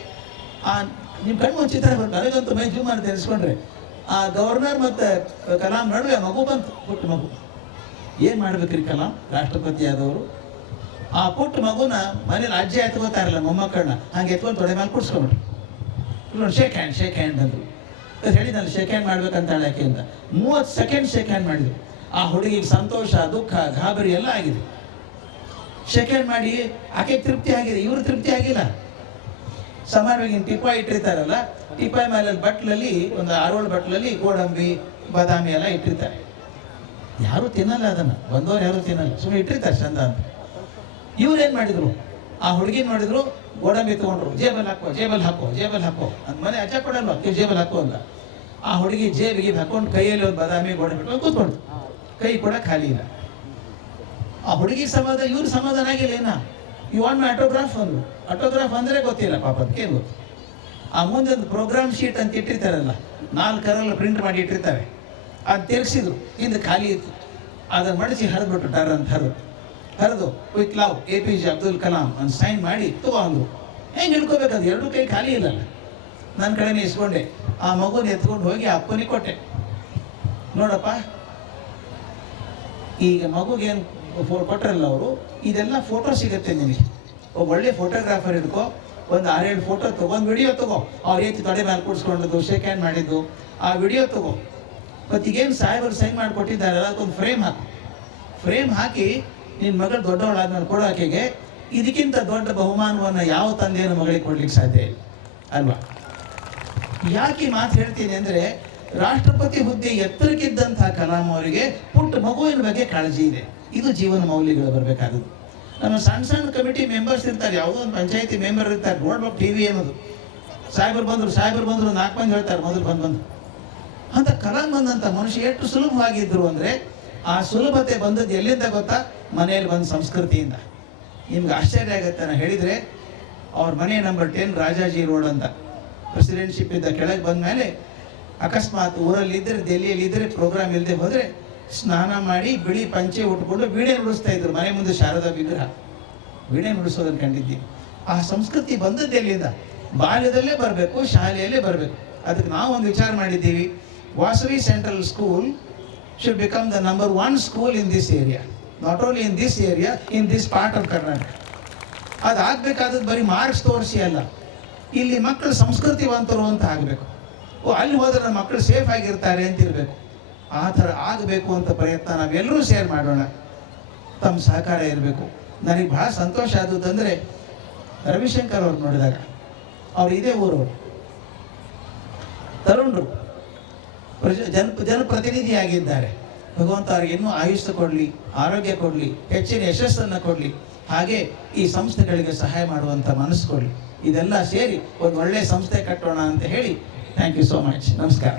ನಿಮ್ಮ ಕಣ್ಣು ಒಂದು ಚಿತ್ರ ಬರ್ತಾರೆ, ನನಗಂತೂ ಮೈ ಜೂಮ್ ಅಂತ ಎನಿಸ್ಕೊಂಡ್ರೆ ಆ ಗವರ್ನರ್ ಮತ್ತು ಕಲಾಂ ನಡುವೆ ಮಗು ಬಂತು, ಪುಟ್ಟ ಮಗು. ಏನು ಮಾಡ್ಬೇಕ್ರಿ ಕಲಾಂ ರಾಷ್ಟ್ರಪತಿ ಆದವರು? ಆ ಪುಟ್ಟ ಮಗುನ ಮನೇಲಿ ಅಜ್ಜಿ ಎತ್ಕೋತಾರಲ್ಲ ಮೊಮ್ಮಕ್ಕಳನ್ನ, ಹಂಗೆ ಎತ್ಕೊಂಡು ತೊಡೆ ಮೇಲೆ ಕೂಡ್ಸ್ಕೊಂಡ್ಬಿಟ್ರು. ಶೇಕ್ ಹ್ಯಾಂಡ್ ಅಂದರು. ಹೇಳಿದ್ನಲ್ಲ ಶೇಕ್ ಹ್ಯಾಂಡ್ ಮಾಡ್ಬೇಕಂತ ಯಾಕೆ ಅಂತ. 30 ಸೆಕೆಂಡ್ ಶೇಕ್ ಹ್ಯಾಂಡ್ ಮಾಡಿದ್ರು. ಆ ಹುಡುಗಿಗೆ ಸಂತೋಷ, ದುಃಖ, ಗಾಬರಿ ಎಲ್ಲ ಆಗಿದೆ. ಶೇಕ್ ಹ್ಯಾಂಡ್ ಮಾಡಿ ಆಕೆ ತೃಪ್ತಿ ಆಗಿದೆ, ಇವರು ತೃಪ್ತಿ ಆಗಿಲ್ಲ. ಸಮಾನವಾಗಿ ಟಿಪಾಯಿ ಇಟ್ಟಿರ್ತಾರಲ್ಲ, ಟಿಪಾಯಿ ಮೇಲೆ ಬಟ್ಲಲ್ಲಿ ಒಂದು 6 ಬಟ್ಲಲ್ಲಿ ಗೋಡಂಬಿ ಬಾದಾಮಿ ಎಲ್ಲ ಇಟ್ಟಿರ್ತಾರೆ. ಯಾರು ತಿನ್ನಲ್ಲ ಅದನ್ನು, ಬಂದವರು ಯಾರು ತಿನ್ನಲ್ಲ, ಸುಮ್ಮನೆ ಇಟ್ಟಿರ್ತಾರೆ ಚಂದ ಅಂತ. ಇವ್ರೇನು ಮಾಡಿದ್ರು, ಆ ಹುಡುಗಿ ನೋಡಿದ್ರು, ಗೋಡಂಬಿ ತೊಗೊಂಡ್ರು, ಜೇಬಲ್ಲಿ ಹಾಕೋ ಅಂತ. ಮನೆ ಅಜ್ಜ ಕೊಡಲ್ವ, ಜೇಬಲ್ಲಿ ಹಾಕೋ ಅಂತ. ಆ ಹುಡುಗಿ ಜೇಬಿಗೆ ಹಾಕೊಂಡು ಕೈಯಲ್ಲಿ ಒಂದು ಬಾದಾಮಿ ಗೋಡಂಬಿ ಇಟ್ಕೊಂಡು ಕೂತ್ಕೊಂಡು, ಕೈ ಕೂಡ ಖಾಲಿ ಇಲ್ಲ. ಆ ಹುಡುಗಿ ಸಮಾಧಾನ, ಇವ್ರ ಸಮಾಧಾನ ಆಗಿಲ್ಲ. ಏನ ಯು ವಾಂಟ್ ಮೈ ಆಟೋಗ್ರಾಫ್ ಅಂದ್ರು. ಆಟೋಗ್ರಾಫ್ ಅಂದರೆ ಗೊತ್ತಿಲ್ಲ ಪಾಪ, ಅದಕ್ಕೇನು ಗೊತ್ತು. ಆ ಮುಂದೆ ಒಂದು ಪ್ರೋಗ್ರಾಮ್ ಶೀಟ್ ಅಂತ ಇಟ್ಟಿರ್ತಾರಲ್ಲ, 4 ಕಲರಲ್ಲಿ ಪ್ರಿಂಟ್ ಮಾಡಿ ಇಟ್ಟಿರ್ತಾರೆ, ಅದು ತಿರ್ಗಿಸಿದ್ರು, ಹಿಂದೆ ಖಾಲಿ ಇತ್ತು. ಅದನ್ನು ಮಡಿಸಿ ಹರಿದ್ಬಿಟ್ಟು ಟರ್ ಅಂತ ಹರಿದು with love APJ Abdul Kalam ಅಂತ ಸೈನ್ ಮಾಡಿ ತಗೊಂಡ್ರು. ಹೆಂಗೆ ಹಿಡ್ಕೋಬೇಕದು, 2 ಕೈ ಖಾಲಿ ಇಲ್ಲಲ್ಲ. ನನ್ನ ಕಡೆನೇ ಇಸ್ಕೊಂಡೆ. ಆ ಮಗುನ ಎತ್ಕೊಂಡು ಹೋಗಿ ಅಪ್ಪನಿಗೆ ಕೊಟ್ಟೆ. ನೋಡಪ್ಪ, ಈಗ ಮಗುಗೇನು ಕೊಟ್ಟರಲ್ಲ ಅವರು, ಇದೆಲ್ಲ ಫೋಟೋ ಸಿಗುತ್ತೆ ನಿನಗೆ. ಒಬ್ಬ ಒಳ್ಳೆ ಫೋಟೋಗ್ರಾಫರ್ ಇದ್ಕೋ, ಒಂದು 6-7 ಫೋಟೋ ತಗೋ, ಒಂದು ವಿಡಿಯೋ ತಗೋ. ಅವ್ರು ಏತಿ ತೊಡೆ ಮೇಲೆ ಕೂಡಿಸ್ಕೊಂಡದ್ದು, ಶೇಕ್ ಹ್ಯಾಂಡ್ ಮಾಡಿದ್ದು, ಆ ವಿಡಿಯೋ ತಗೋ. ಮತ್ತು ಈಗೇನು ಸಾಹೇಬರು ಸೈನ್ ಮಾಡಿಕೊಟ್ಟಿದ್ದಾರಲ್ಲ, ಅದಕ್ಕೊಂದು ಫ್ರೇಮ್ ಹಾಕಿ ನಿನ್ನ ಮಗಳು ದೊಡ್ಡವಳಾದ್ಮೇಲೆ ಕೊಡೋ ಆಕೆಗೆ ಇದಕ್ಕಿಂತ ದೊಡ್ಡ ಬಹುಮಾನವನ್ನು ಯಾವ ತಂದೆಯನ್ನು ಮಗಳಿಗೆ ಕೊಡ್ಲಿಕ್ಕೆ ಸಾಧ್ಯ ಇಲ್ಲ ಅಲ್ವಾ? ಯಾಕೆ ಮಾತು ಹೇಳ್ತೀನಿ ಅಂದರೆ, ರಾಷ್ಟ್ರಪತಿ ಹುದ್ದೆ ಎತ್ತರಕ್ಕಿದ್ದಂತಹ ಕಲಾಂ ಅವರಿಗೆ ಪುಟ್ಟ ಮಗುವಿನ ಬಗ್ಗೆ ಕಾಳಜಿ ಇದೆ. ಇದು ಜೀವನ ಮೌಲ್ಯಗಳು ಬರಬೇಕಾದದ್ದು. ನಮ್ಮ ಸಣ್ಣ ಕಮಿಟಿ ಮೆಂಬರ್ಸ್ ಇರ್ತಾರೆ, ಯಾವುದೋ ಒಂದು ಪಂಚಾಯತಿ ಮೆಂಬರ್ ಇರ್ತಾರೆ, ನೋಡ್ಬೇಕು TV ಅನ್ನೋದು. ಸಾಹೇಬರು ಬಂದರು 4 ಮಂದಿ ಹೇಳ್ತಾರೆ, ಮೊದಲು ಬಂದು ಅಂತ. ಕಲಾಂ ಬಂದಂಥ ಮನುಷ್ಯ ಎಷ್ಟು ಸುಲಭವಾಗಿದ್ದರು ಅಂದರೆ, ಆ ಸುಲಭತೆ ಬಂದದ್ದು ಎಲ್ಲಿಂದ ಗೊತ್ತಾ? ಮನೆಯಲ್ಲಿ ಬಂದ ಸಂಸ್ಕೃತಿಯಿಂದ. ನಿಮ್ಗೆ ಆಶ್ಚರ್ಯ ಆಗುತ್ತೆ ನಾನು ಹೇಳಿದರೆ, ಅವ್ರ ಮನೆ ನಂಬರ್ 10 ರಾಜಾಜಿ ರೋಡ್ ಅಂತ. ಪ್ರೆಸಿಡೆಂಟ್ಶಿಪ್ ಇದ್ದ ಕೆಳಗೆ ಬಂದ ಮೇಲೆ ಅಕಸ್ಮಾತ್ ಊರಲ್ಲಿದ್ದರೆ, ದೆಹಲಿಯಲ್ಲಿದ್ದರೆ, ಪ್ರೋಗ್ರಾಮ್ ಇಲ್ಲದೆ ಹೋದರೆ ಸ್ನಾನ ಮಾಡಿ ಬಿಳಿ ಪಂಚೆ ಉಟ್ಕೊಂಡು ವೀಣೆ ನುಡಿಸ್ತಾ ಇದ್ರು. ಮನೆ ಮುಂದೆ ಶಾರದಾ ವಿಗ್ರಹ, ವೀಣೆ ನುಡಿಸೋದನ್ನು ಕಂಡಿದ್ದೀನಿ. ಆ ಸಂಸ್ಕೃತಿ ಬಂದದ್ದು ಎಲ್ಲಿಂದ? ಬಾಲ್ಯದಲ್ಲೇ ಬರಬೇಕು, ಶಾಲೆಯಲ್ಲೇ ಬರಬೇಕು. ಅದಕ್ಕೆ ನಾವು ಒಂದು ವಿಚಾರ ಮಾಡಿದ್ದೀವಿ, Vasavi central school should become the number 1 school in this area. Not only in this area, in this part of Karnataka. ಅದಾಗಬೇಕಾದದ್ದು ಬರೀ ಮಾರ್ಕ್ಸ್ ತೋರಿಸಿ ಅಲ್ಲ, ಇಲ್ಲಿ ಮಕ್ಕಳು ಸಂಸ್ಕೃತಿವಂತರು ಅಂತ ಆಗಬೇಕು. ಅಲ್ಲಿ ಹೋದ್ರೆ ನಮ್ಮ ಮಕ್ಕಳು ಸೇಫ್ ಆಗಿರ್ತಾರೆ ಅಂತಿರಬೇಕು. ಆ ಥರ ಆಗಬೇಕು ಅಂತ ಪ್ರಯತ್ನ ನಾವೆಲ್ಲರೂ ಶೇರ್ ಮಾಡೋಣ. ತಮ್ಮ ಸಹಕಾರ ಇರಬೇಕು. ನನಗೆ ಬಹಳ ಸಂತೋಷ ಆದದ್ದಂದರೆ, ರವಿಶಂಕರ್ ಅವ್ರು ನೋಡಿದಾಗ, ಅವ್ರು ಇದೇ ಊರವರು, ತರುಣರು, ಜನಪ್ರತಿನಿಧಿಯಾಗಿದ್ದಾರೆ. ಭಗವಂತ ಅವ್ರಿಗೆ ಇನ್ನೂ ಆಯುಷ್ಯ ಕೊಡಲಿ, ಆರೋಗ್ಯ ಕೊಡಲಿ, ಹೆಚ್ಚಿನ ಯಶಸ್ಸನ್ನು ಕೊಡಲಿ, ಹಾಗೆ ಈ ಸಂಸ್ಥೆಗಳಿಗೆ ಸಹಾಯ ಮಾಡುವಂಥ ಮನಸ್ಸು ಕೊಡಲಿ. ಇದೆಲ್ಲ ಸೇರಿ ಒಂದು ಒಳ್ಳೆಯ ಸಂಸ್ಥೆ ಕಟ್ಟೋಣ ಅಂತ ಹೇಳಿ, ಥ್ಯಾಂಕ್ ಯು ಸೋ ಮಚ್. ನಮಸ್ಕಾರ.